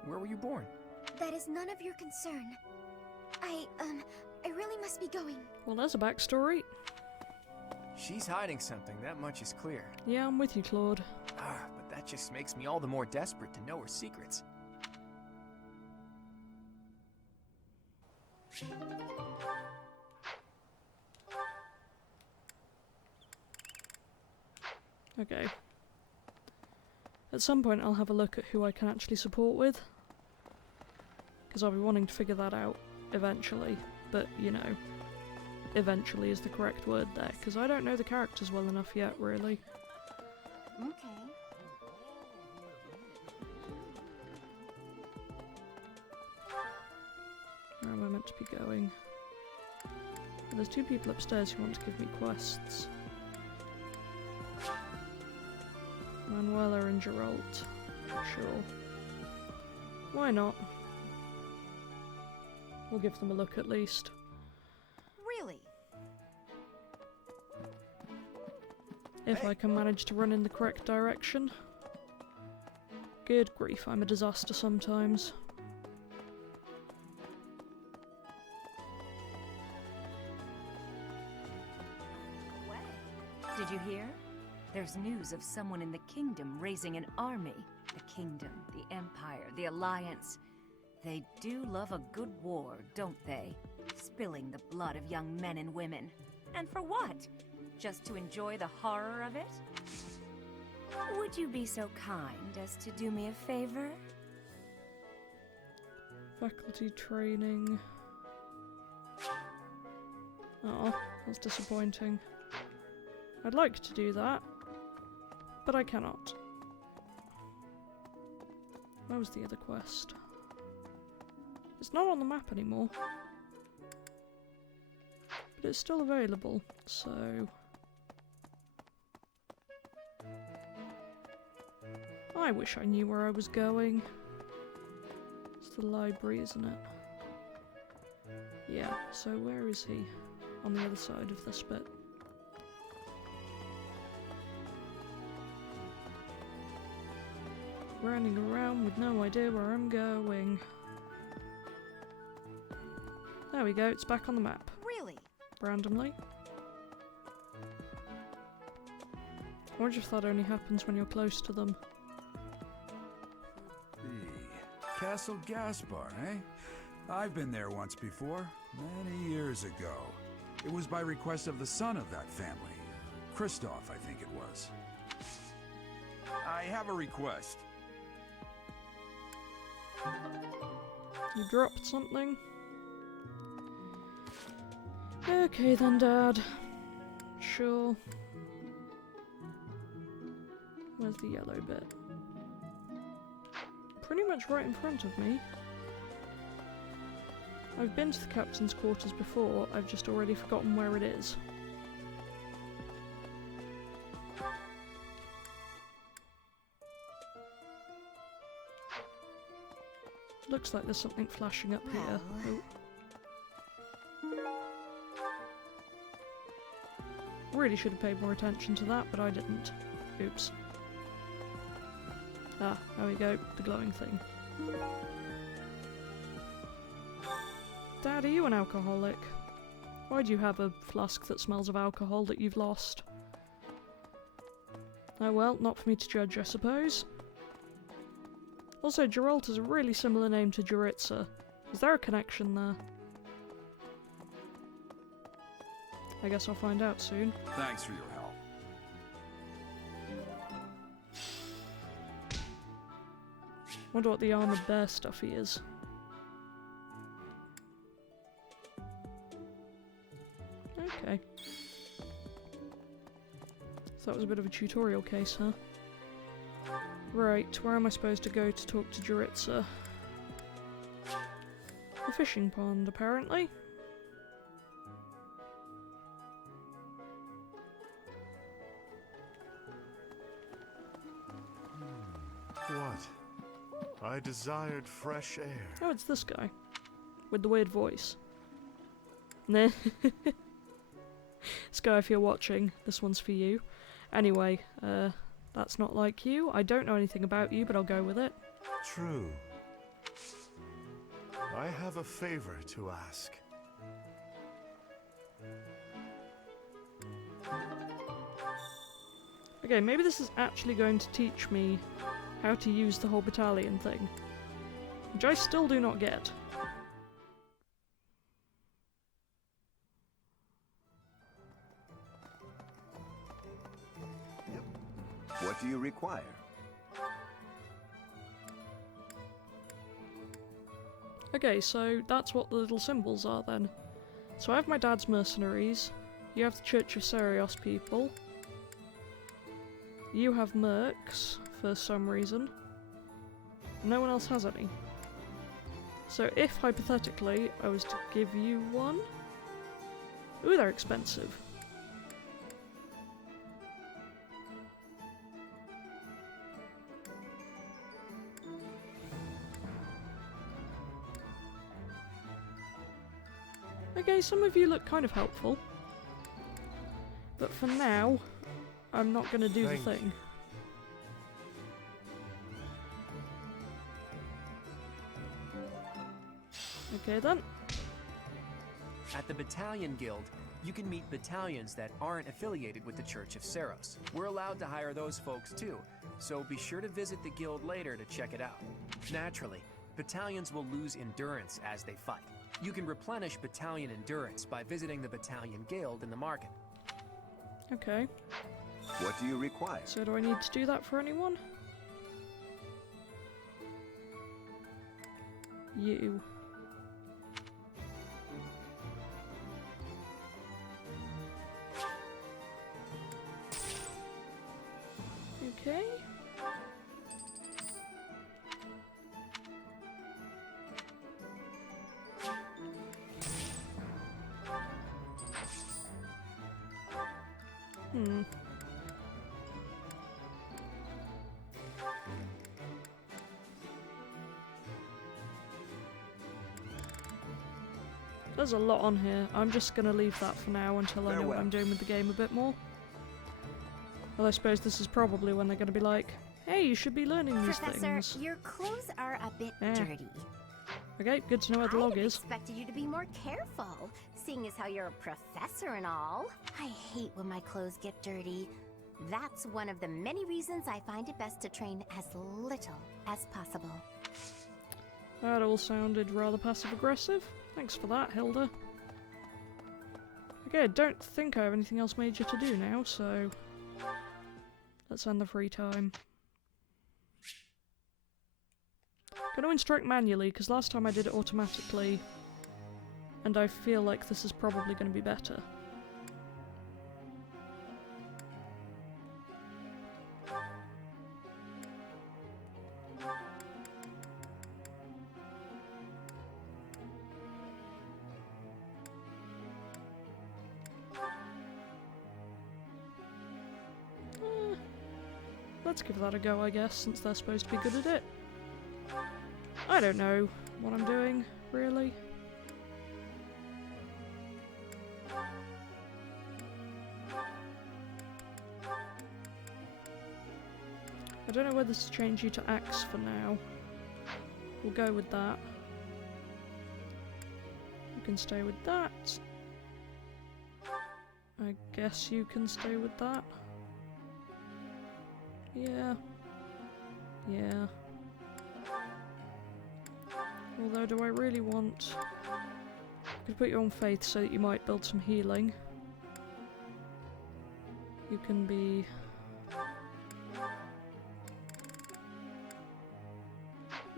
Where were you born? That is none of your concern. I really must be going. Well, there's a backstory. She's hiding something, that much is clear. Yeah, I'm with you, Claude. But that just makes me all the more desperate to know her secrets. Okay. At some point I'll have a look at who I can actually support with. Because I'll be wanting to figure that out eventually. But, you know, eventually is the correct word there. Because I don't know the characters well enough yet, really. Okay. Where am I meant to be going? There's two people upstairs who want to give me quests. Manuela and Geralt. Sure. Why not? We'll give them a look at least. Really? If I can manage to run in the correct direction. Good grief, I'm a disaster sometimes. Did you hear? There's news of someone in the kingdom raising an army. The kingdom, the empire, the alliance. They do love a good war, don't they? Spilling the blood of young men and women. And for what? Just to enjoy the horror of it? Would you be so kind as to do me a favor? Faculty training. Oh, that's disappointing. I'd like to do that, but I cannot. Where was the other quest? It's not on the map anymore. But it's still available, so... I wish I knew where I was going. It's the library, isn't it? Yeah, so where is he? On the other side of this bit. Running around with no idea where I'm going. There we go, it's back on the map. Really? Randomly. I wonder if that only happens when you're close to them. Castle Gaspar, eh? I've been there once before, many years ago. It was by request of the son of that family. Christoph, I think it was. I have a request. You dropped something? Okay then, Dad. Sure. Where's the yellow bit? Pretty much right in front of me. I've been to the captain's quarters before, I've just already forgotten where it is. Looks like there's something flashing up here. Oh. Really should have paid more attention to that, but I didn't. Oops. Ah, there we go, the glowing thing. Dad, are you an alcoholic? Why do you have a flask that smells of alcohol that you've lost? Oh well, not for me to judge, I suppose. Also, Geralt is a really similar name to Juritza. Is there a connection there? I guess I'll find out soon. Thanks for your help. Wonder what the armored bear stuffy is. Okay. So that was a bit of a tutorial case, huh? Right, where am I supposed to go to talk to Juritza? The fishing pond, apparently. What? I desired fresh air. Oh, it's this guy. With the weird voice. Sky, if you're watching, this one's for you. Anyway, that's not like you. I don't know anything about you, but I'll go with it. True. I have a favor to ask. Okay, maybe this is actually going to teach me how to use the whole battalion thing. Which I still do not get. What do you require? Okay, so that's what the little symbols are then. So I have my dad's mercenaries, you have the Church of Serios people, you have mercs, for some reason. No one else has any. So if, hypothetically, I was to give you one... Ooh, they're expensive. Okay, some of you look kind of helpful. But for now, I'm not going to do the thing. Okay then. At the Battalion Guild, you can meet battalions that aren't affiliated with the Church of Seros. We're allowed to hire those folks too, so be sure to visit the guild later to check it out. Naturally, battalions will lose endurance as they fight. You can replenish battalion endurance by visiting the Battalion Guild in the market. Okay. What do you require? So do I need to do that for anyone? You. Okay. There's a lot on here. I'm just gonna leave that for now until I know what I'm doing with the game a bit more. Well, I suppose this is probably when they're gonna be like, hey, you should be learning these Professor, things. your clothes are a bit dirty. Okay, good to know where the log is. I expected you to be more careful, seeing as how you're a professor and all. I hate when my clothes get dirty. That's one of the many reasons I find it best to train as little as possible. That all sounded rather passive-aggressive. Thanks for that, Hilda. Okay, I don't think I have anything else major to do now, so... let's end the free time. I'm going to instruct manually, because last time I did it automatically, and I feel like this is probably going to be better. Let's give that a go, I guess, since they're supposed to be good at it. I don't know what I'm doing, really. I don't know whether to change you to axe for now. We'll go with that. You can stay with that. I guess you can stay with that. Yeah. Yeah. Although, do I really want... I could put you on faith so that you might build some healing. You can be...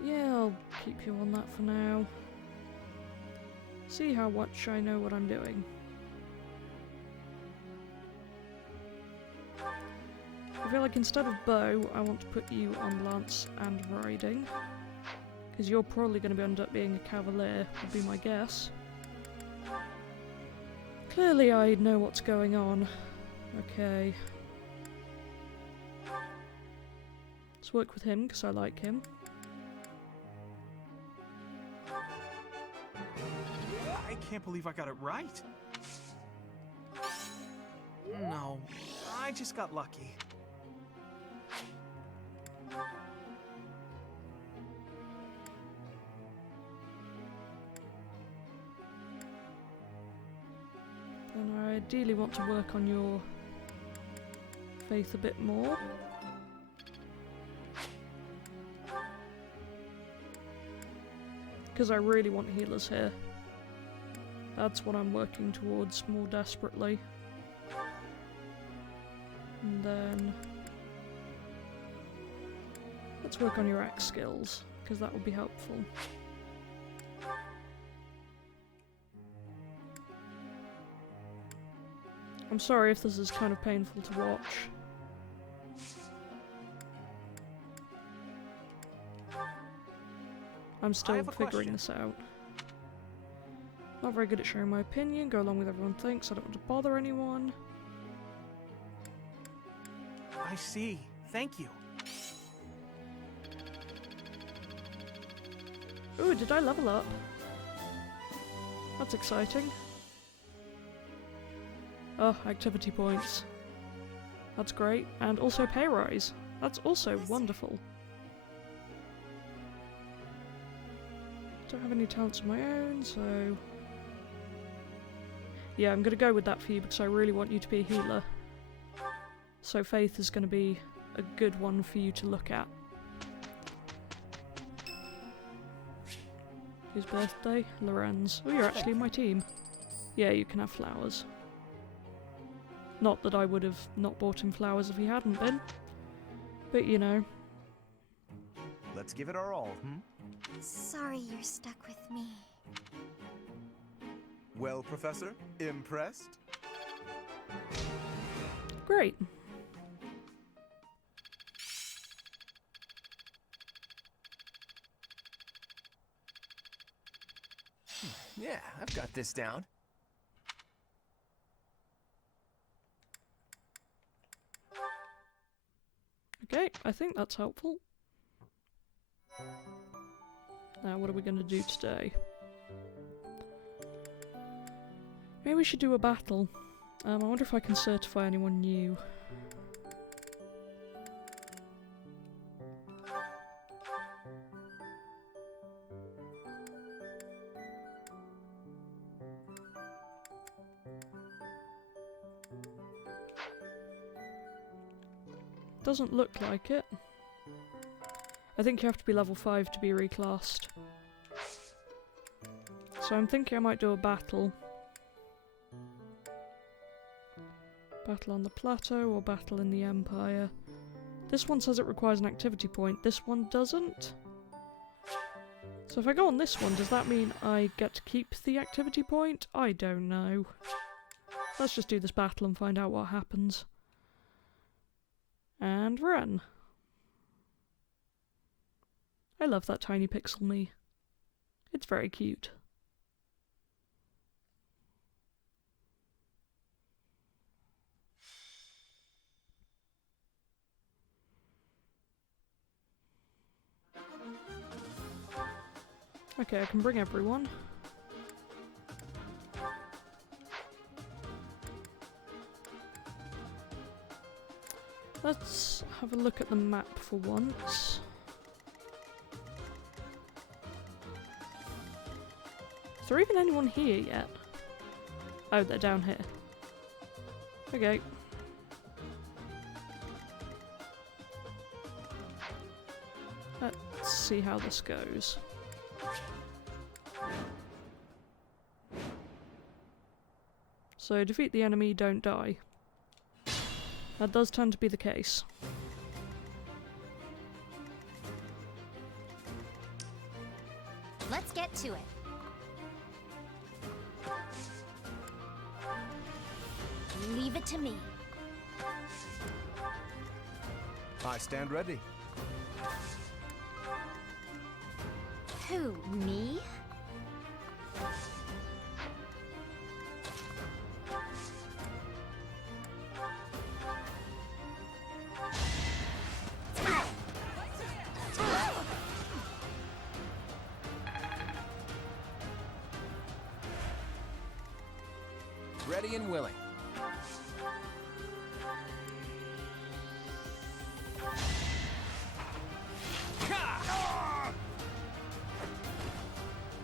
yeah, I'll keep you on that for now. See how much I know what I'm doing. I feel like instead of bow, I want to put you on lance and riding. Because you're probably going to end up being a cavalier, would be my guess. Clearly I know what's going on. Okay. Let's work with him, because I like him. I can't believe I got it right. No, I just got lucky. And I ideally want to work on your faith a bit more. Because I really want healers here. That's what I'm working towards more desperately. And then let's work on your axe skills, because that will be helpful. I'm sorry if this is kind of painful to watch. I'm still figuring this out. Not very good at sharing my opinion, go along with everyone thinks, I don't want to bother anyone. I see. Thank you. Ooh, did I level up? That's exciting. Oh, activity points. That's great. And also pay rise. That's also wonderful. Don't have any talents of my own, so... yeah, I'm gonna go with that for you because I really want you to be a healer. So faith is gonna be a good one for you to look at. Whose birthday? Lorenz. Oh, you're actually in my team. Yeah, you can have flowers. Not that I would have not bought him flowers if he hadn't been. But, you know. Let's give it our all, Sorry you're stuck with me. Well, Professor, impressed? Great. Yeah, I've got this down. Okay, I think that's helpful. Now, what are we going to do today? Maybe we should do a battle. I wonder if I can certify anyone new. Doesn't look like it. I think you have to be level 5 to be reclassed. So I'm thinking I might do a battle. Battle on the plateau or battle in the Empire. This one says it requires an activity point, this one doesn't. So if I go on this one, does that mean I get to keep the activity point? I don't know. Let's just do this battle and find out what happens. And run. I love that tiny pixel me. It's very cute. Okay, I can bring everyone. Let's have a look at the map for once. Is there even anyone here yet? Oh, they're down here. Okay. Let's see how this goes. So, defeat the enemy, don't die. That does tend to be the case. Let's get to it. Leave it to me. I stand ready. Who, me? Ready and willing.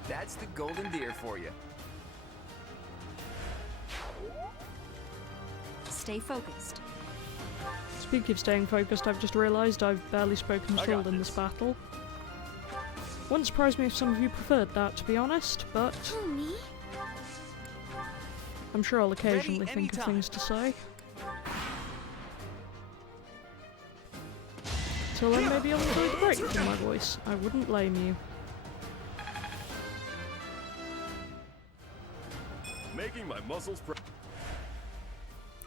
That's the golden deer for you. Stay focused. Speaking of staying focused, I've just realised I've barely spoken Soul in this battle. Wouldn't surprise me if some of you preferred that, to be honest, but Oh, me? I'm sure I'll occasionally think of things to say. Till then, maybe I'll enjoy the break from my voice. I wouldn't blame you. Making my muscles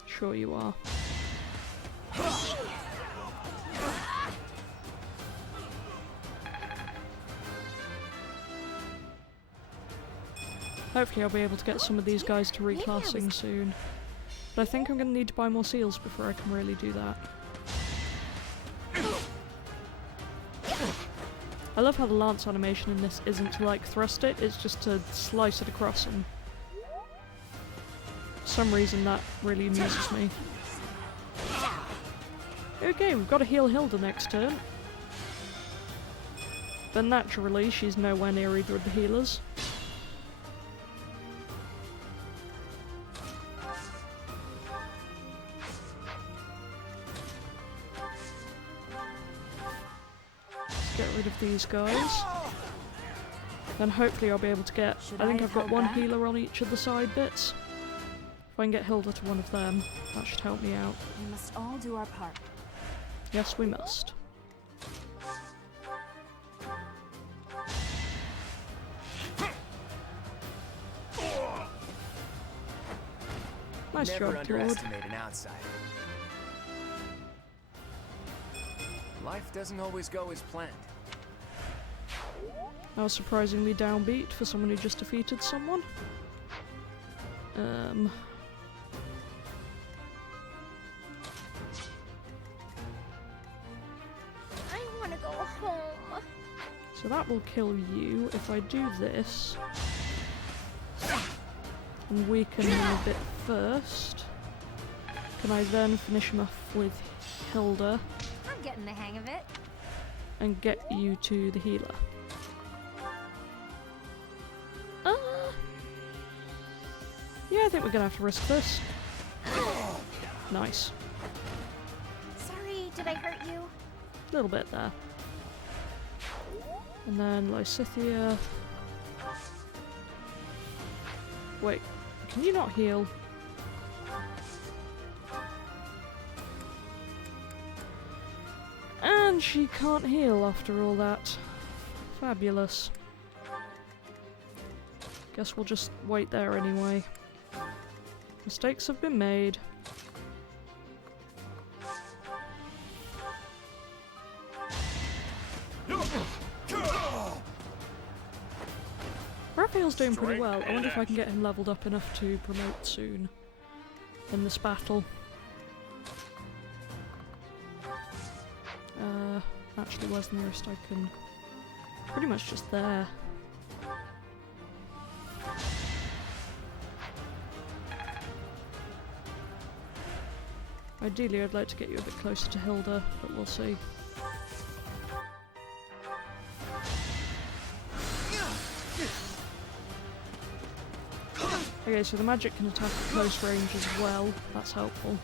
Sure you are. Hopefully I'll be able to get some of these guys to reclassing soon. But I think I'm going to need to buy more seals before I can really do that. I love how the lance animation in this isn't to like thrust it, it's just to slice it across, and for some reason that really amuses me. Okay, we've got to heal Hilda next turn. But naturally, she's nowhere near either of the healers. Let's get rid of these guys. Then hopefully I'll be able to get... I think I've got one healer on each of the side bits. If I can get Hilda to one of them, that should help me out. We must all do our part. Yes, we must. Nice Never job, Lord. underestimate an outsider. Life doesn't always go as planned. That was surprisingly downbeat for someone who just defeated someone. I want to go home. So that will kill you if I do this. And weaken him a bit first. Can I then finish him off with Hilda I'm getting the hang of it. and get you to the healer? Yeah, I think we're gonna have to risk this. Nice. Sorry, did I hurt you? A little bit there. And then Lysithea. Wait, can you not heal? And she can't heal after all that. Fabulous. Guess we'll just wait there anyway. Mistakes have been made. Raphael's doing pretty well. I wonder if I can get him leveled up enough to promote soon in this battle. Actually, where's the nearest I can... Pretty much just there. Ideally, I'd like to get you a bit closer to Hilda, but we'll see. Okay, so the magic can attack at close range as well. That's helpful.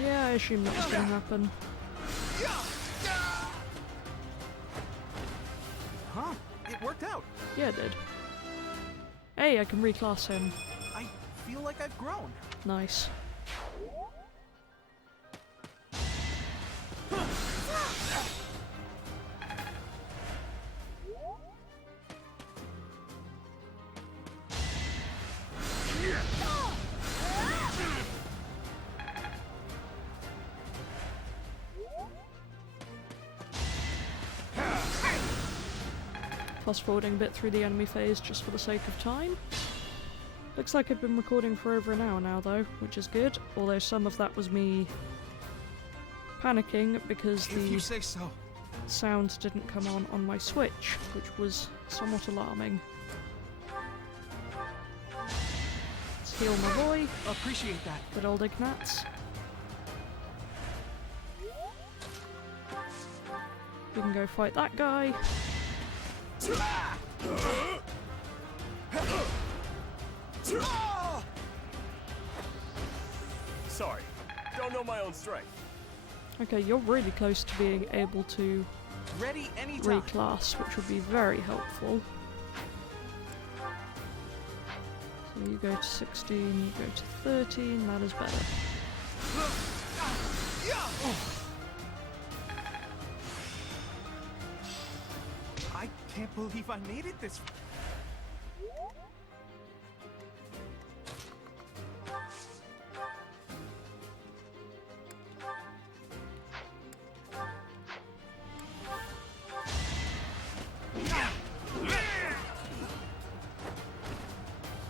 Yeah, I assume that was going to happen. Huh? It worked out. Yeah, it did. Hey, I can reclass him. I feel like I've grown. Nice. Fast forwarding a bit through the enemy phase just for the sake of time. Looks like I've been recording for over an hour now though, which is good, although some of that was me panicking because If you say so. sound didn't come on my Switch, which was somewhat alarming. Let's heal my boy. Appreciate that. Good old Ignatz. We can go fight that guy. Sorry, don't know my own strength. Okay, you're really close to being able to Ready anytime. reclass, which would be very helpful. So you go to 16, you go to 13, that is better. I can't believe I made it this.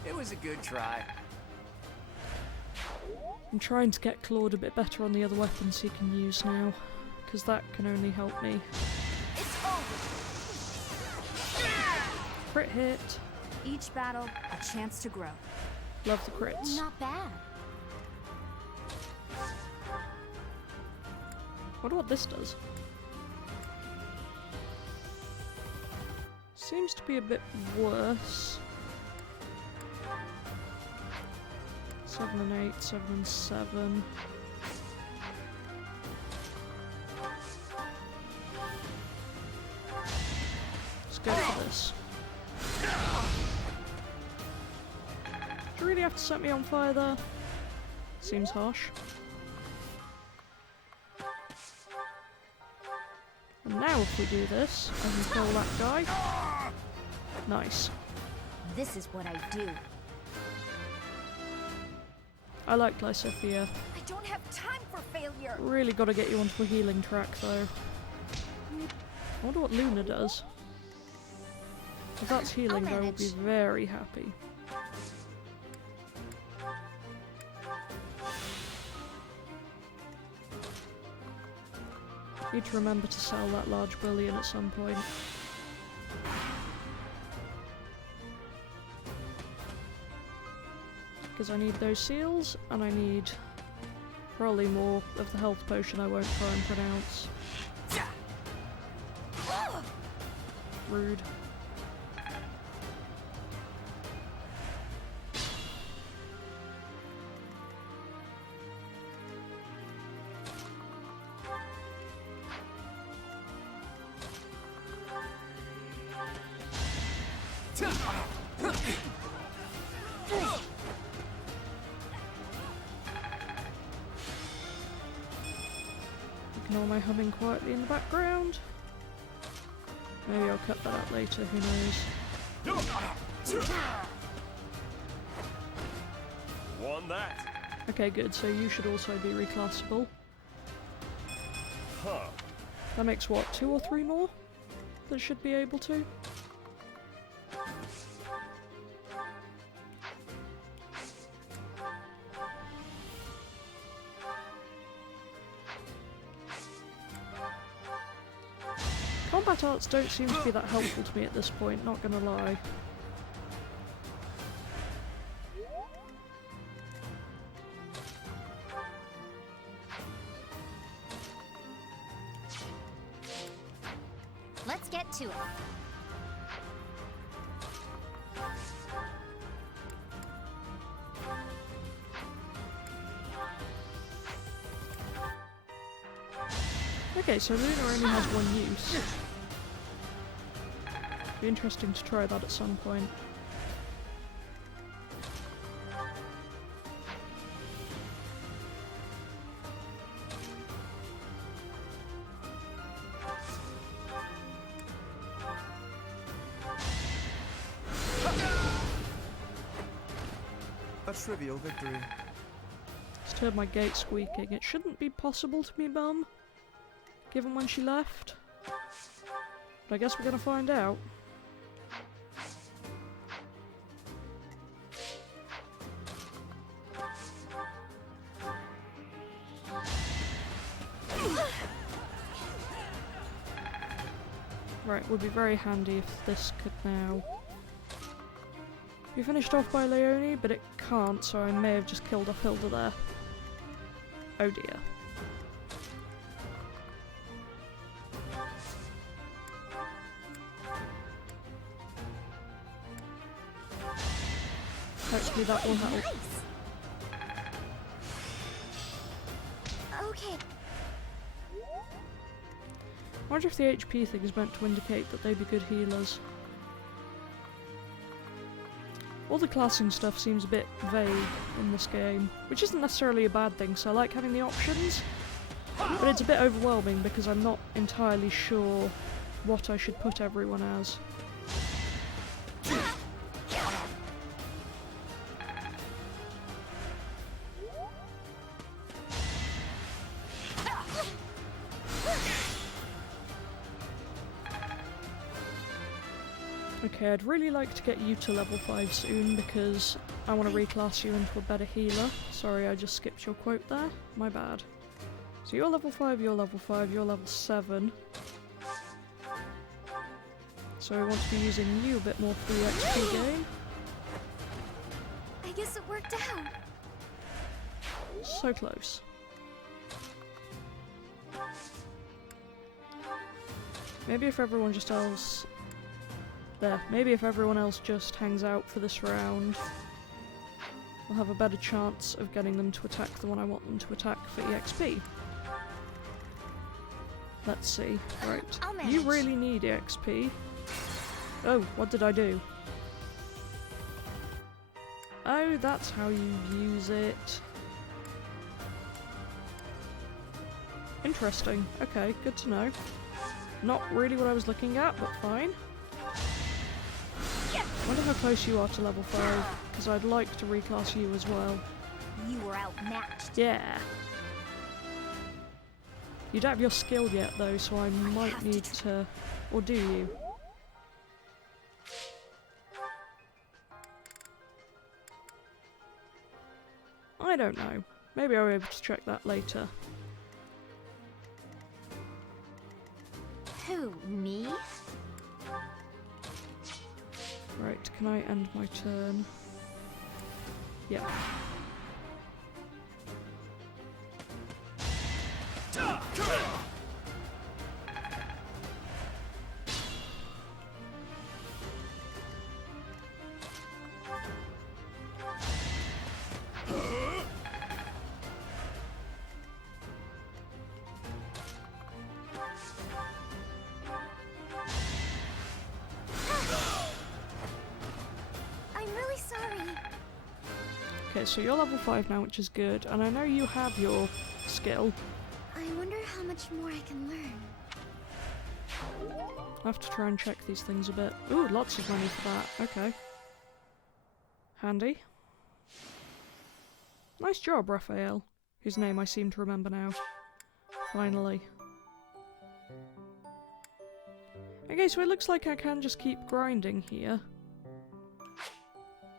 It was a good try. I'm trying to get Claude a bit better on the other weapons he can use now, because that can only help me. Crit hit. Each battle, a chance to grow. Love the crits. Not bad. Wonder what this does. Seems to be a bit worse. 7 and 8, 7 and 7. Let's go for this. Do you really have to set me on fire there? Seems harsh. And now if we do this, I can kill that guy. Nice. This is what I do. I like Lysithea. I don't have time for failure. Really gotta get you onto a healing track though. I wonder what Luna does. If that's healing, I will be very happy. Need to remember to sell that large bullion at some point. Because I need those seals, and I need probably more of the health potion I won't try and pronounce. Rude. Ignore my humming quietly in the background. Maybe I'll cut that out later, who knows. Won that. Okay, good, so you should also be reclassable. Huh. That makes what, 2 or 3 more? That should be able to? Combat arts don't seem to be that helpful to me at this point, not gonna lie. Let's get to it. Okay, so Luna only has 1 use. Be interesting to try that at some point. A trivial victory. Just heard my gate squeaking. It shouldn't be possible to be Mum, given when she left. But I guess we're gonna find out. Right, would be very handy if this could now be finished off by Leone, but it can't, so I may have just killed off Hilda there. Oh dear. Hopefully that will help. Okay. I wonder if the HP thing is meant to indicate that they'd be good healers. All the classing stuff seems a bit vague in this game, which isn't necessarily a bad thing, so I like having the options, but it's a bit overwhelming because I'm not entirely sure what I should put everyone as. Okay, I'd really like to get you to level 5 soon because I want to reclass you into a better healer. Sorry, I just skipped your quote there. My bad. So you're level 5, you're level 5, you're level 7. So I want to be using you a bit more for the XP gain. I guess it worked out. So close. Maybe if everyone just else... There, maybe if everyone else just hangs out for this round, I'll have a better chance of getting them to attack the one I want them to attack for EXP. Let's see. Right. You really need EXP. Oh, what did I do? Oh, that's how you use it. Interesting. Okay, good to know. Not really what I was looking at, but fine. I wonder how close you are to level 5, because I'd like to reclass you as well. You were outmatched. Yeah. You don't have your skill yet though, so I might need to... Or do you? I don't know. Maybe I'll be able to check that later. Who, me? Right, can I end my turn? Yeah. Okay, so you're level 5 now, which is good, and I know you have your skill. I wonder how much more I can learn. I have to try and check these things a bit. Ooh, lots of money for that. Okay. Handy. Nice job, Raphael, whose name I seem to remember now. Finally. Okay, so it looks like I can just keep grinding here,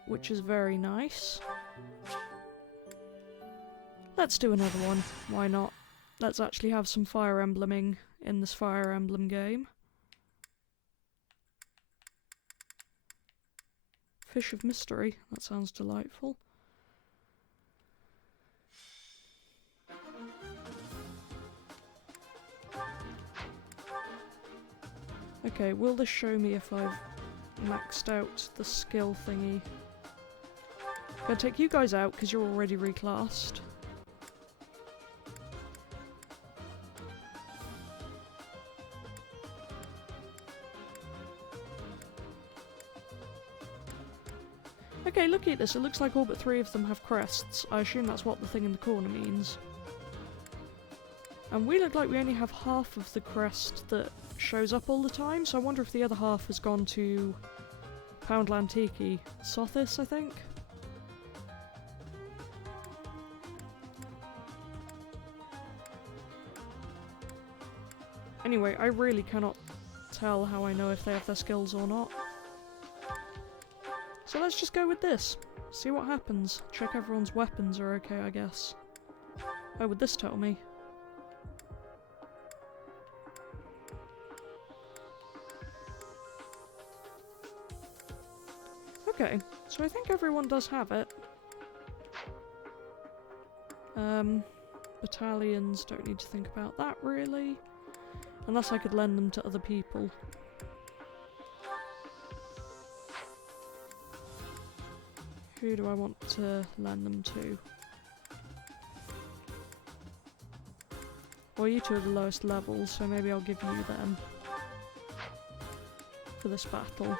which is very nice. Let's do another one. Why not? Let's actually have some Fire Emblemming in this Fire Emblem game. Fish of Mystery. That sounds delightful. Okay, will this show me if I've maxed out the skill thingy? Gonna take you guys out because you're already reclassed. Okay, look at this. It looks like all but 3 of them have crests. I assume that's what the thing in the corner means. And we look like we only have half of the crest that shows up all the time, so I wonder if the other half has gone to Poundland Tiki. Sothis, I think? Anyway, I really cannot tell how I know if they have their skills or not. So let's just go with this. See what happens. Check everyone's weapons are okay, I guess. Oh, would this tell me? Okay, so I think everyone does have it. Battalions, don't need to think about that really. Unless I could lend them to other people. Who do I want to lend them to? Well, you two are the lowest level, so maybe I'll give you them for this battle.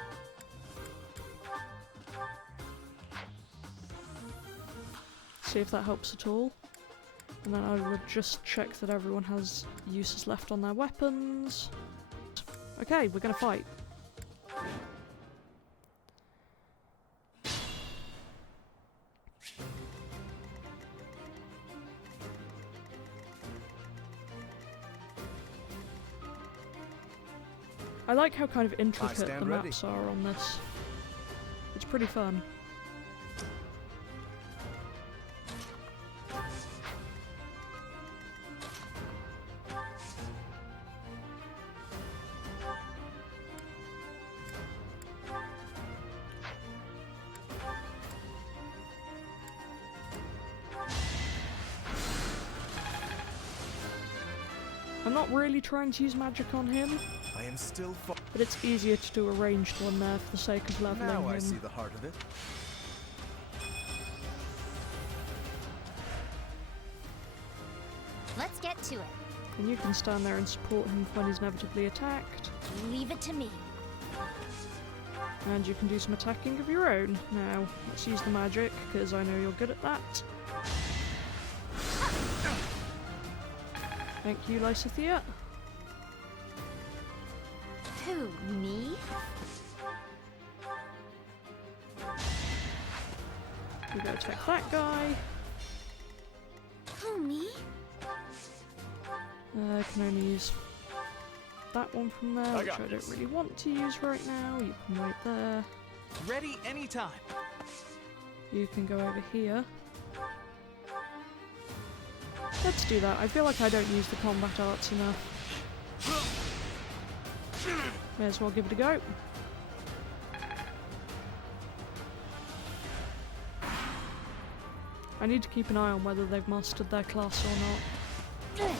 See if that helps at all. And then I would just check that everyone has uses left on their weapons. Okay, we're gonna fight. I like how kind of intricate the maps are on this. It's pretty fun. I'm not really trying to use magic on him. I am still but it's easier to do a ranged one there for the sake of leveling him. Now I see the heart of it. Let's get to it. And you can stand there and support him when he's inevitably attacked. Leave it to me. And you can do some attacking of your own. Now, let's use the magic, because I know you're good at that. Thank you, Lysithea. Who, me? We go attack that guy. Who, me? I can only use that one from there, which I don't really want to use right now. You can wait there. Ready anytime. You can go over here. Let's do that. I feel like I don't use the combat arts enough. May as well give it a go. I need to keep an eye on whether they've mastered their class or not.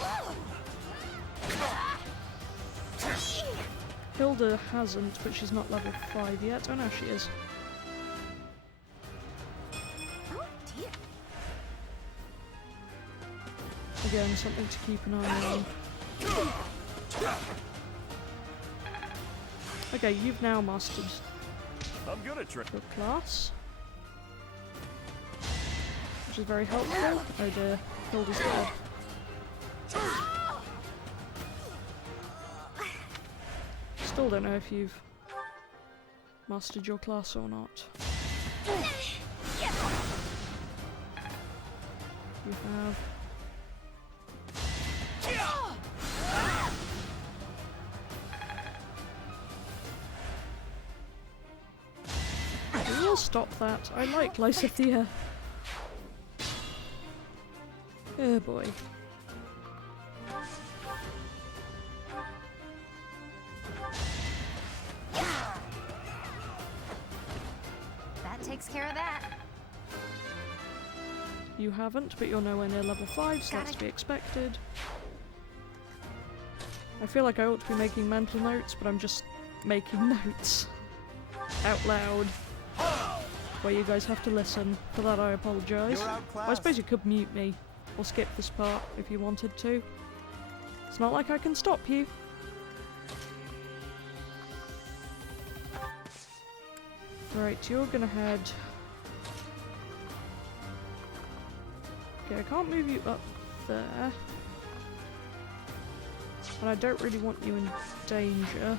Hilda hasn't, but she's not level 5 yet. Oh no, she is. Oh dear. Again, something to keep an eye on. Okay, you've now mastered I'm good at your class, which is very helpful. Oh dear, Hilda's dead. Still don't know if you've mastered your class or not. You have. We will stop that. I like Lysithea. Oh boy. That takes care of that. You haven't, but you're nowhere near level 5, so that's to be expected. I feel like I ought to be making mental notes, but I'm just making notes out loud. Where you guys have to listen. For that I apologise. I suppose you could mute me, or skip this part if you wanted to. It's not like I can stop you. Right, you're gonna head... Okay, I can't move you up there. And I don't really want you in danger.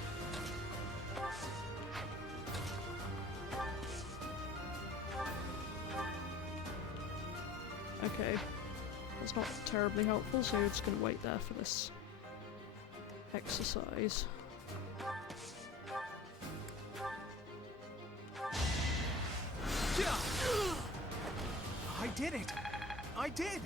Okay, that's not terribly helpful, so you're just going to wait there for this exercise. I did it! I did!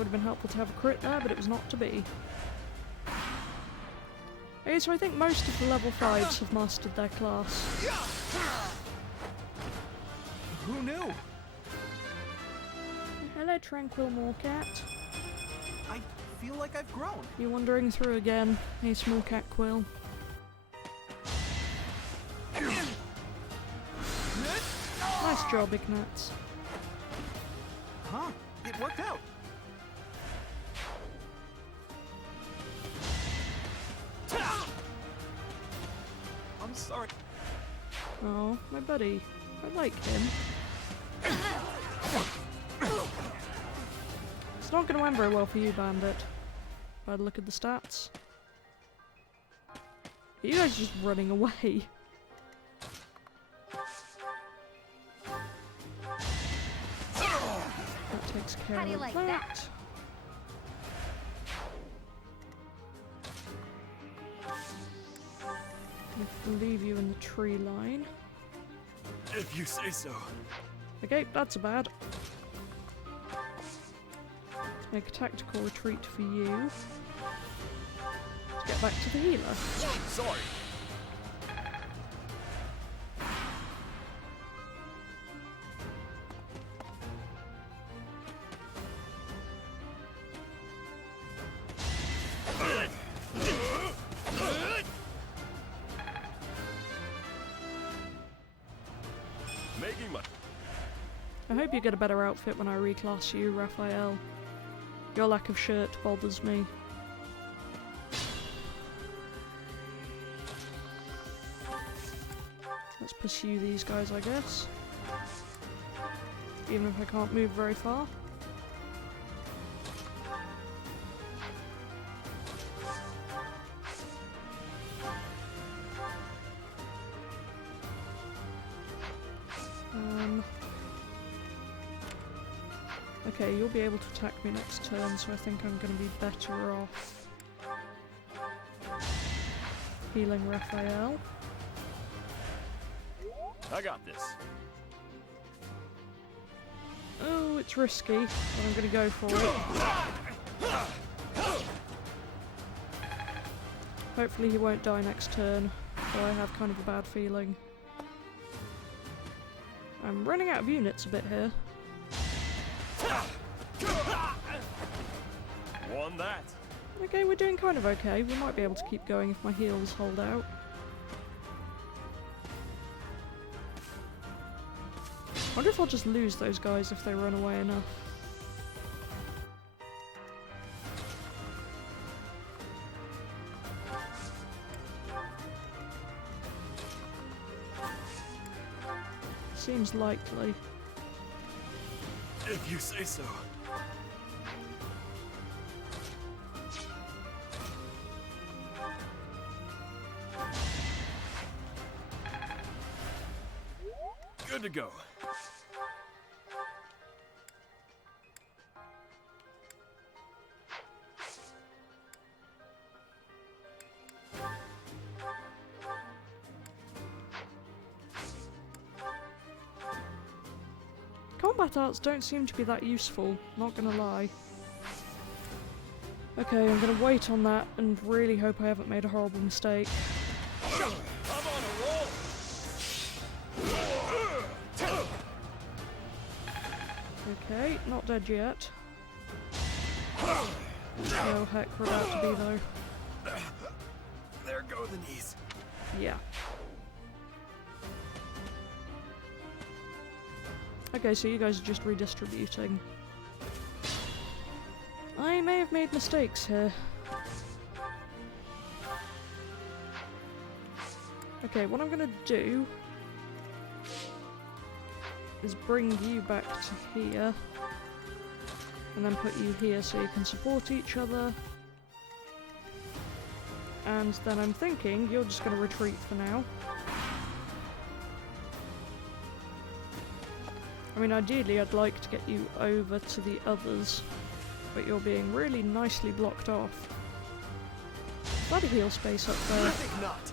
Would have been helpful to have a crit there, but it was not to be. Okay, so I think most of the level 5s have mastered their class. Who knew? Hello, Tranquil Moorcat. I feel like I've grown. You're wandering through again. Hey, small cat Quill. Nice job, Ignatz. Huh, it worked out. I'm sorry. Oh, my buddy. I like him. It's not going to end very well for you, Bandit. By the look at the stats. You guys are just running away. That takes care How do you of like that. that? I'll leave you in the tree line. If you say so. Okay, that's bad. Make a tactical retreat for you. Let's get back to the healer. Sorry. I hope you get a better outfit when I reclass you, Raphael. Your lack of shirt bothers me. Let's pursue these guys, I guess. Even if I can't move very far. Okay, you'll be able to attack me next turn, so I think I'm going to be better off healing Raphael. I got this. Oh, it's risky, but I'm going to go for it. Hopefully he won't die next turn, though I have kind of a bad feeling. I'm running out of units a bit here. Won that. Okay, we're doing kind of okay. We might be able to keep going if my heals hold out. I wonder if I'll just lose those guys if they run away enough. Seems likely. If you say so. Good to go. Combat arts don't seem to be that useful, not gonna lie. Okay, I'm gonna wait on that and really hope I haven't made a horrible mistake. I'm on a roll. Okay, not dead yet. Oh heck, we're about to be though. There go the knees. Yeah. Okay, so you guys are just redistributing. I may have made mistakes here. Okay, what I'm gonna do is bring you back to here and then put you here so you can support each other. And then I'm thinking you're just gonna retreat for now. I mean, ideally I'd like to get you over to the others, but you're being really nicely blocked off. Is that a heal space up there? I think not.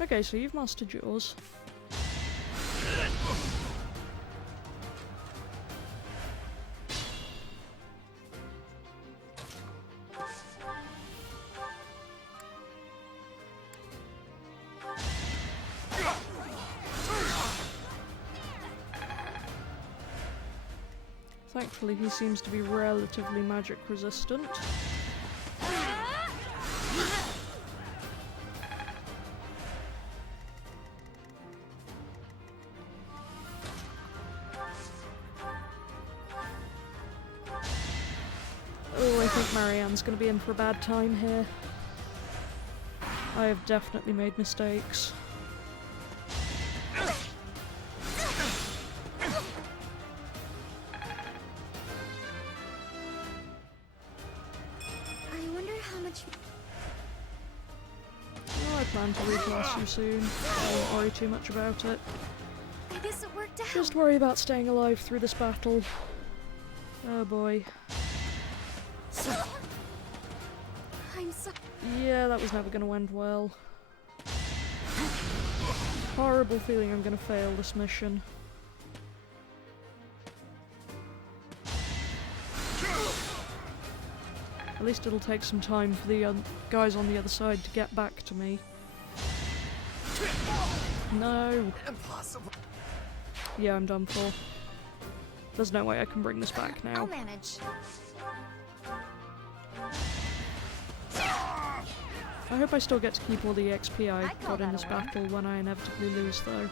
Okay, so you've mastered yours. Thankfully, he seems to be relatively magic resistant. Oh, I think Marianne's going to be in for a bad time here. I have definitely made mistakes. I wonder how much... Oh, I plan to reclass you soon. I won't worry too much about it. I guess it worked out. Just worry about staying alive through this battle. Oh boy. I'm so... Yeah, that was never going to end well. Horrible feeling I'm going to fail this mission. At least it'll take some time for the guys on the other side to get back to me. No! Impossible. Yeah, I'm done for. There's no way I can bring this back now. I'll manage. I hope I still get to keep all the XP I got in this battle when I inevitably lose, though.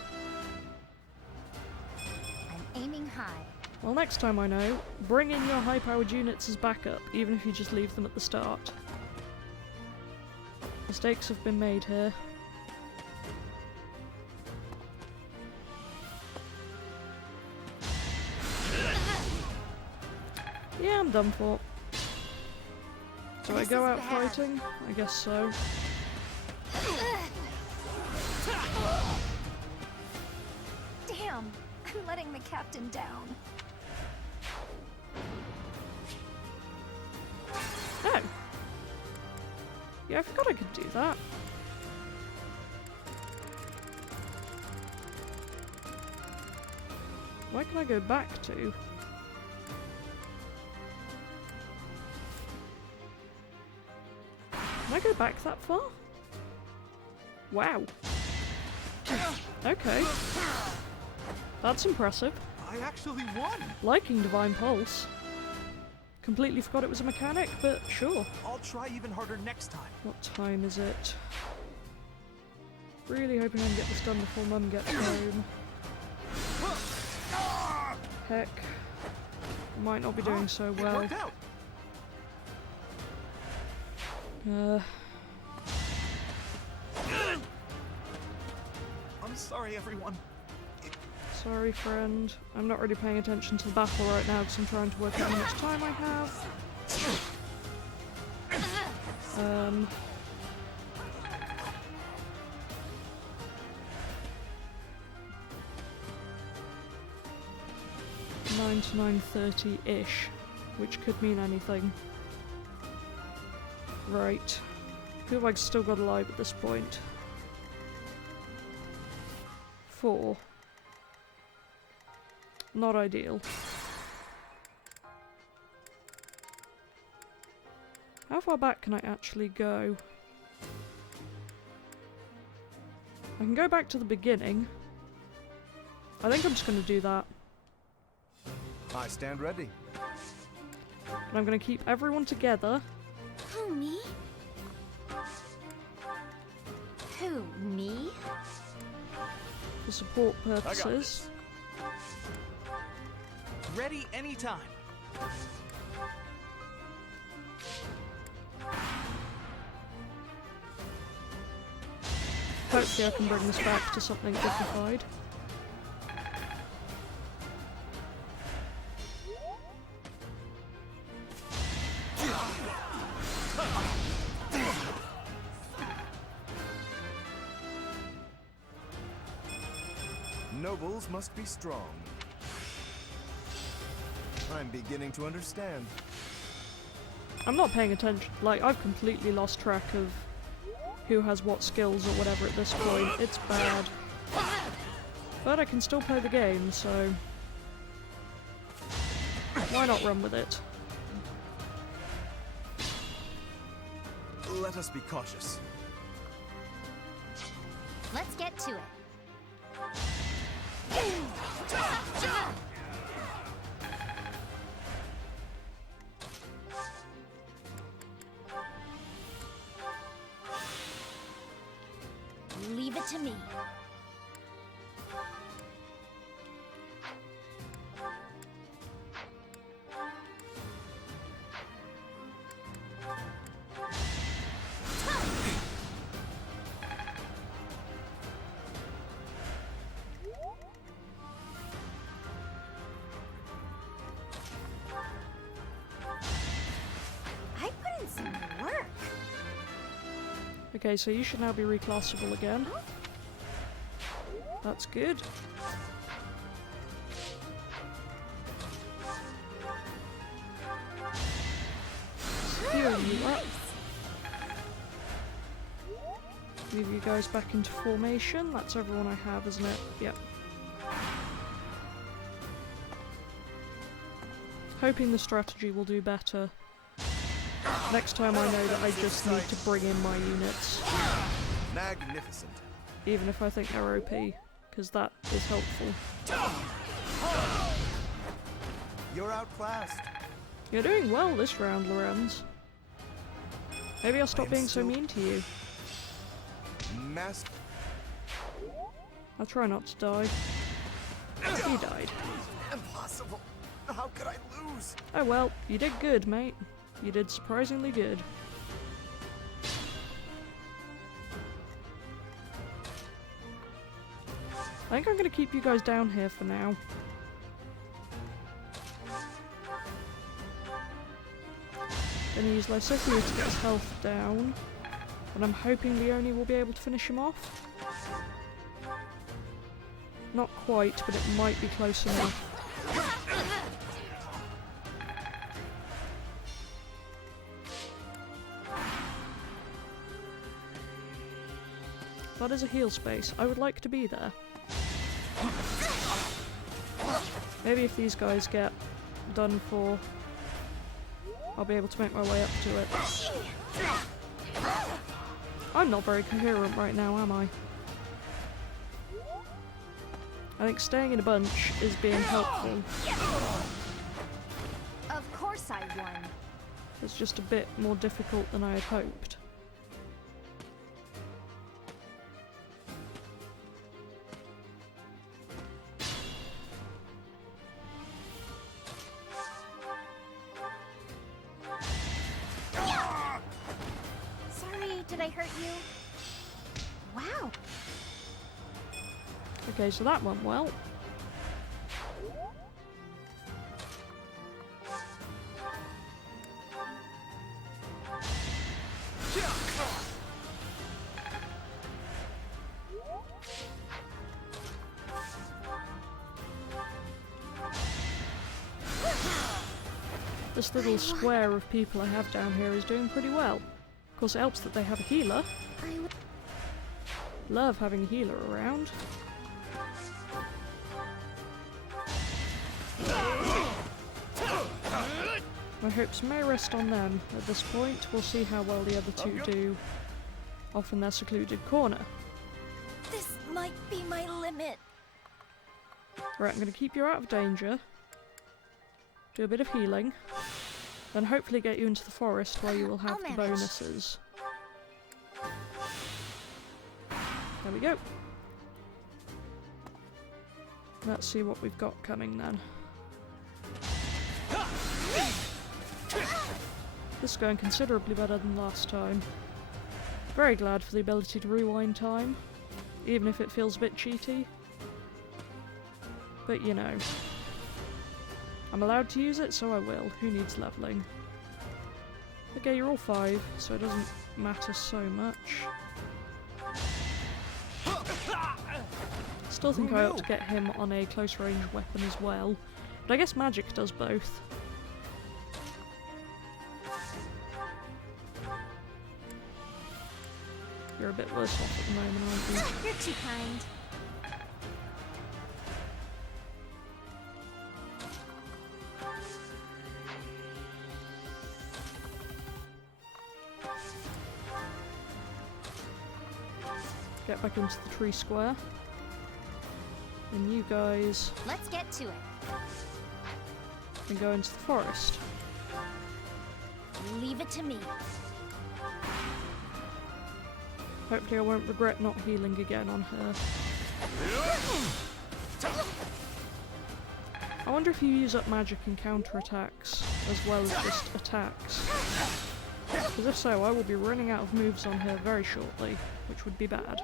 I'm aiming high. Well, next time I know, bring in your high-powered units as backup, even if you just leave them at the start. Mistakes have been made here. Yeah, I'm done for. Do I go out fighting? I guess so. Damn, I'm letting the captain down. Oh. Yeah, I forgot I could do that. Where can I go back to? Can I go back that far? Wow. Okay. That's impressive. I actually won! Liking Divine Pulse. Completely forgot it was a mechanic, but sure. I'll try even harder next time. What time is it? Really hoping I can get this done before Mum gets home. Heck. Might not be doing so well. It worked out. I'm sorry, everyone. Sorry, friend. I'm not really paying attention to the battle right now because I'm trying to work out how much time I have. Nine to 9:30-ish, which could mean anything. Right. Who have I still got alive at this point? 4. Not ideal. How far back can I actually go? I can go back to the beginning. I think I'm just going to do that. I stand ready. And I'm going to keep everyone together. Who, me? Who, me? For support purposes. Ready anytime. Hopefully I can bring this back to something dignified. Nobles must be strong. I'm beginning to understand. I'm not paying attention. Like, I've completely lost track of who has what skills or whatever at this point. It's bad. But I can still play the game, so why not run with it? Let us be cautious. Let's get to it. it to me. I put in some work. Okay, so you should now be reclassable again. That's good. Heal you up. Move you guys back into formation. That's everyone I have, isn't it? Yep. Hoping the strategy will do better. Next time I know that I just need to bring in my units. Magnificent. Even if I think they're OP, because that is helpful. You're outclassed. You're doing well this round, Lorenz. Maybe I'll stop being so mean to you. I'll try not to die. You died. Impossible. How could I lose? Oh well, you did good, mate. You did surprisingly good. I think I'm going to keep you guys down here for now. Gonna use Lysithia to get his health down. And I'm hoping Leone will be able to finish him off. Not quite, but it might be close enough. That is a heal space. I would like to be there. Maybe if these guys get done for, I'll be able to make my way up to it. I'm not very coherent right now, am I? I think staying in a bunch is being helpful. Of course I won. It's just a bit more difficult than I had hoped. Did I hurt you? Wow. Okay, so that went well. This little square of people I have down here is doing pretty well. Of course, it helps that they have a healer. Love having a healer around. My hopes may rest on them at this point. We'll see how well the other two do off in their secluded corner. This might be my limit. Right, I'm going to keep you out of danger. Do a bit of healing. Then hopefully get you into the forest where you will have the bonuses. There we go. Let's see what we've got coming then. This is going considerably better than last time. Very glad for the ability to rewind time, even if it feels a bit cheaty. But you know, I'm allowed to use it, so I will. Who needs leveling? Okay, you're all 5, so it doesn't matter so much. Still think I ought to get him on a close range weapon as well, but I guess magic does both. You're a bit worse off at the moment, aren't you? You're too kind. Get back into the tree square. And you guys... Let's get to it. Can go into the forest. Leave it to me. Hopefully I won't regret not healing again on her. I wonder if you use up magic and counterattacks as well as just attacks. Because if so, I will be running out of moves on her very shortly, which would be bad.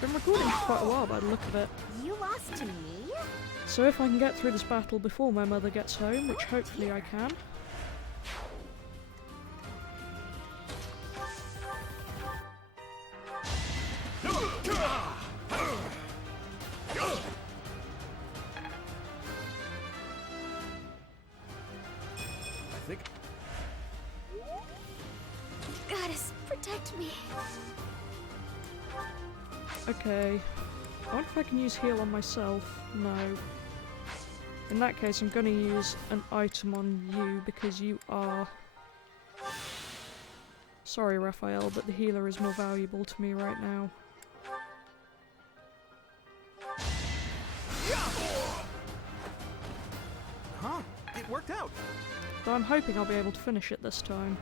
Been recording for quite a while by the look of it. You lost to me? So if I can get through this battle before my mother gets home, which hopefully I can. I think... Goddess, protect me. Okay. I wonder if I can use heal on myself. No. In that case, I'm going to use an item on you because you are... Sorry, Raphael, but the healer is more valuable to me right now. Huh? It worked out. Though I'm hoping I'll be able to finish it this time.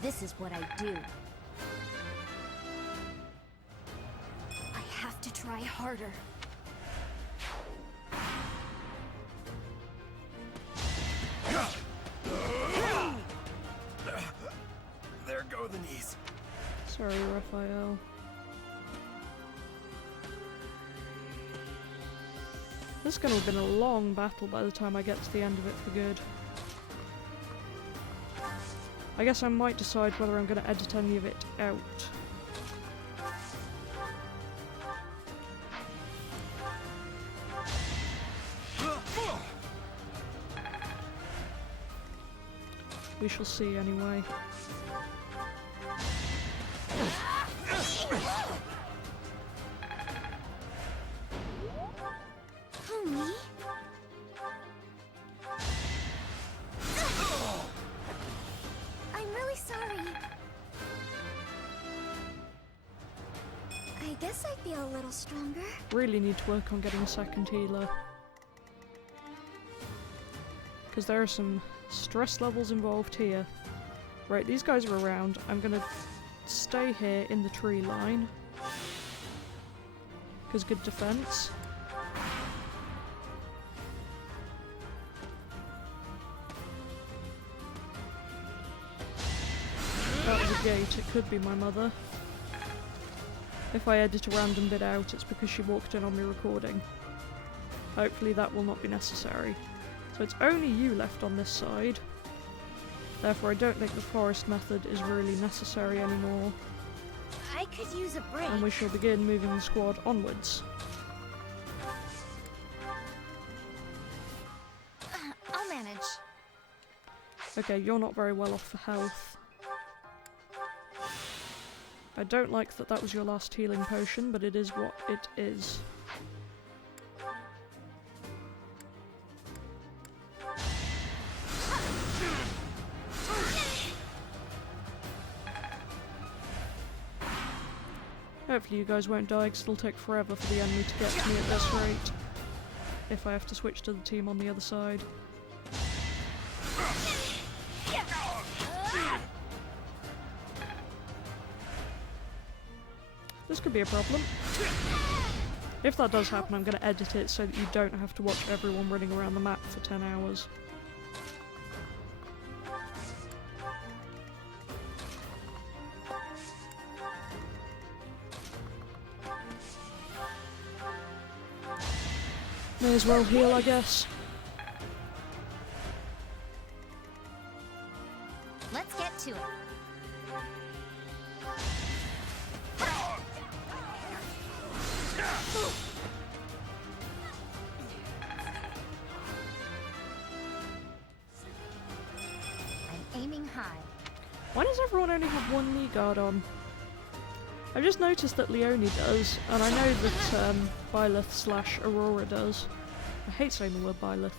This is what I do. I have to try harder. There go the knees. Sorry, Raphael. This is going to have been a long battle by the time I get to the end of it for good. I guess I might decide whether I'm going to edit any of it out. We shall see anyway. Homie? I'm really sorry. I guess I feel a little stronger. Really need to work on getting a second healer. Because there are some stress levels involved here. Right, these guys are around. I'm gonna stay here in the tree line. Because good defense. That was a gate, it could be my mother. If I edit a random bit out, it's because she walked in on me recording. Hopefully that will not be necessary. So it's only you left on this side. Therefore I don't think the forest method is really necessary anymore. I could use a break. And we shall begin moving the squad onwards. I'll manage. Okay, you're not very well off for health. I don't like that that was your last healing potion, but it is what it is. Hopefully you guys won't die, because it'll take forever for the enemy to get to me at this rate. If I have to switch to the team on the other side. This could be a problem. If that does happen, I'm going to edit it so that you don't have to watch everyone running around the map for 10 hours. May as well heal, I guess. Let's get to it. I'm aiming high. Why does everyone only have one knee guard on? I've just noticed that Leone does, and I know that Byleth / Aurora does. I hate saying the word Byleth.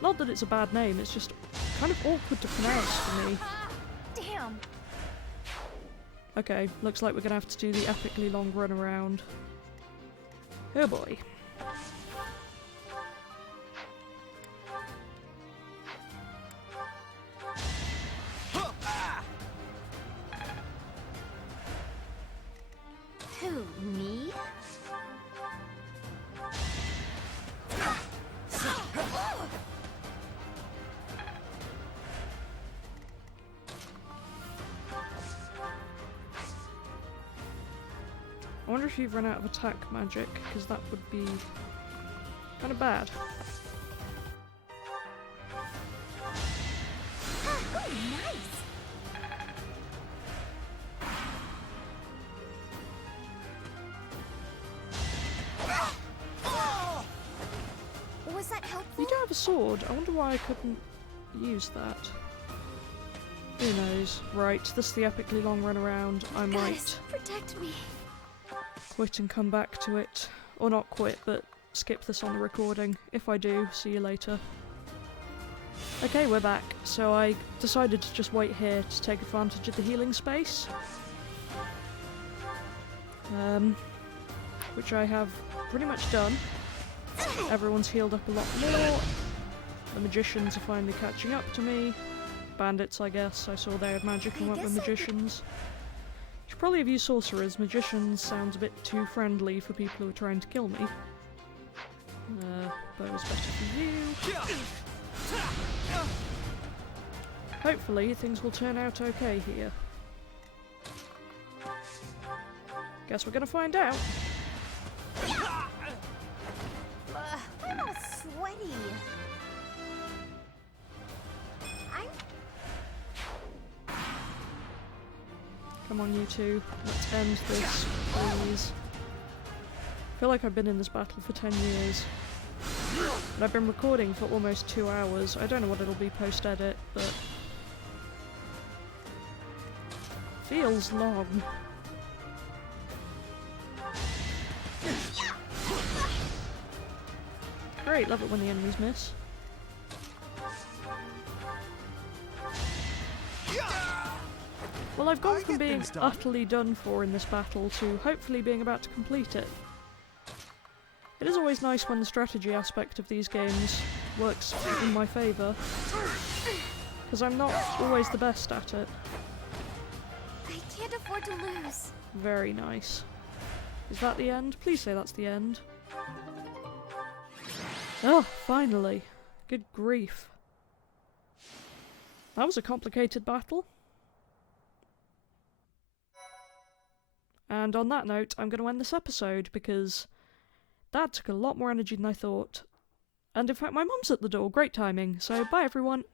Not that it's a bad name, it's just kind of awkward to pronounce for me. Damn! Okay, looks like we're gonna have to do the epically long run around. Oh boy. Who, me? I wonder if you've run out of attack magic, because that would be kind of bad. Oh, nice! Was that helpful? You do have a sword. I wonder why I couldn't use that. Who knows? Right, this is the epically long run around. I might Protect me. quit and come back to it. Or not quit, but skip this on the recording. If I do, see you later. Okay, we're back. So I decided to just wait here to take advantage of the healing space. Which I have pretty much done. Everyone's healed up a lot more. The magicians are finally catching up to me. Bandits, I guess. I saw they had magic and went with magicians. Should probably have used sorcerers. Magicians sounds a bit too friendly for people who are trying to kill me. But it was better for you. Hopefully things will turn out okay here. Guess we're gonna find out. I'm all sweaty. Come on, you two. Let's end this, please. I feel like I've been in this battle for 10 years. And I've been recording for almost 2 hours. I don't know what it'll be post-edit, but... feels long. Great, love it when the enemies miss. Well, I've gone from being utterly done for in this battle to hopefully being about to complete it. It is always nice when the strategy aspect of these games works in my favour, because I'm not always the best at it. I can't afford to lose. Very nice. Is that the end? Please say that's the end. Oh, finally. Good grief. That was a complicated battle. And on that note, I'm going to end this episode, because that took a lot more energy than I thought. And in fact, my mum's at the door. Great timing. So, bye everyone.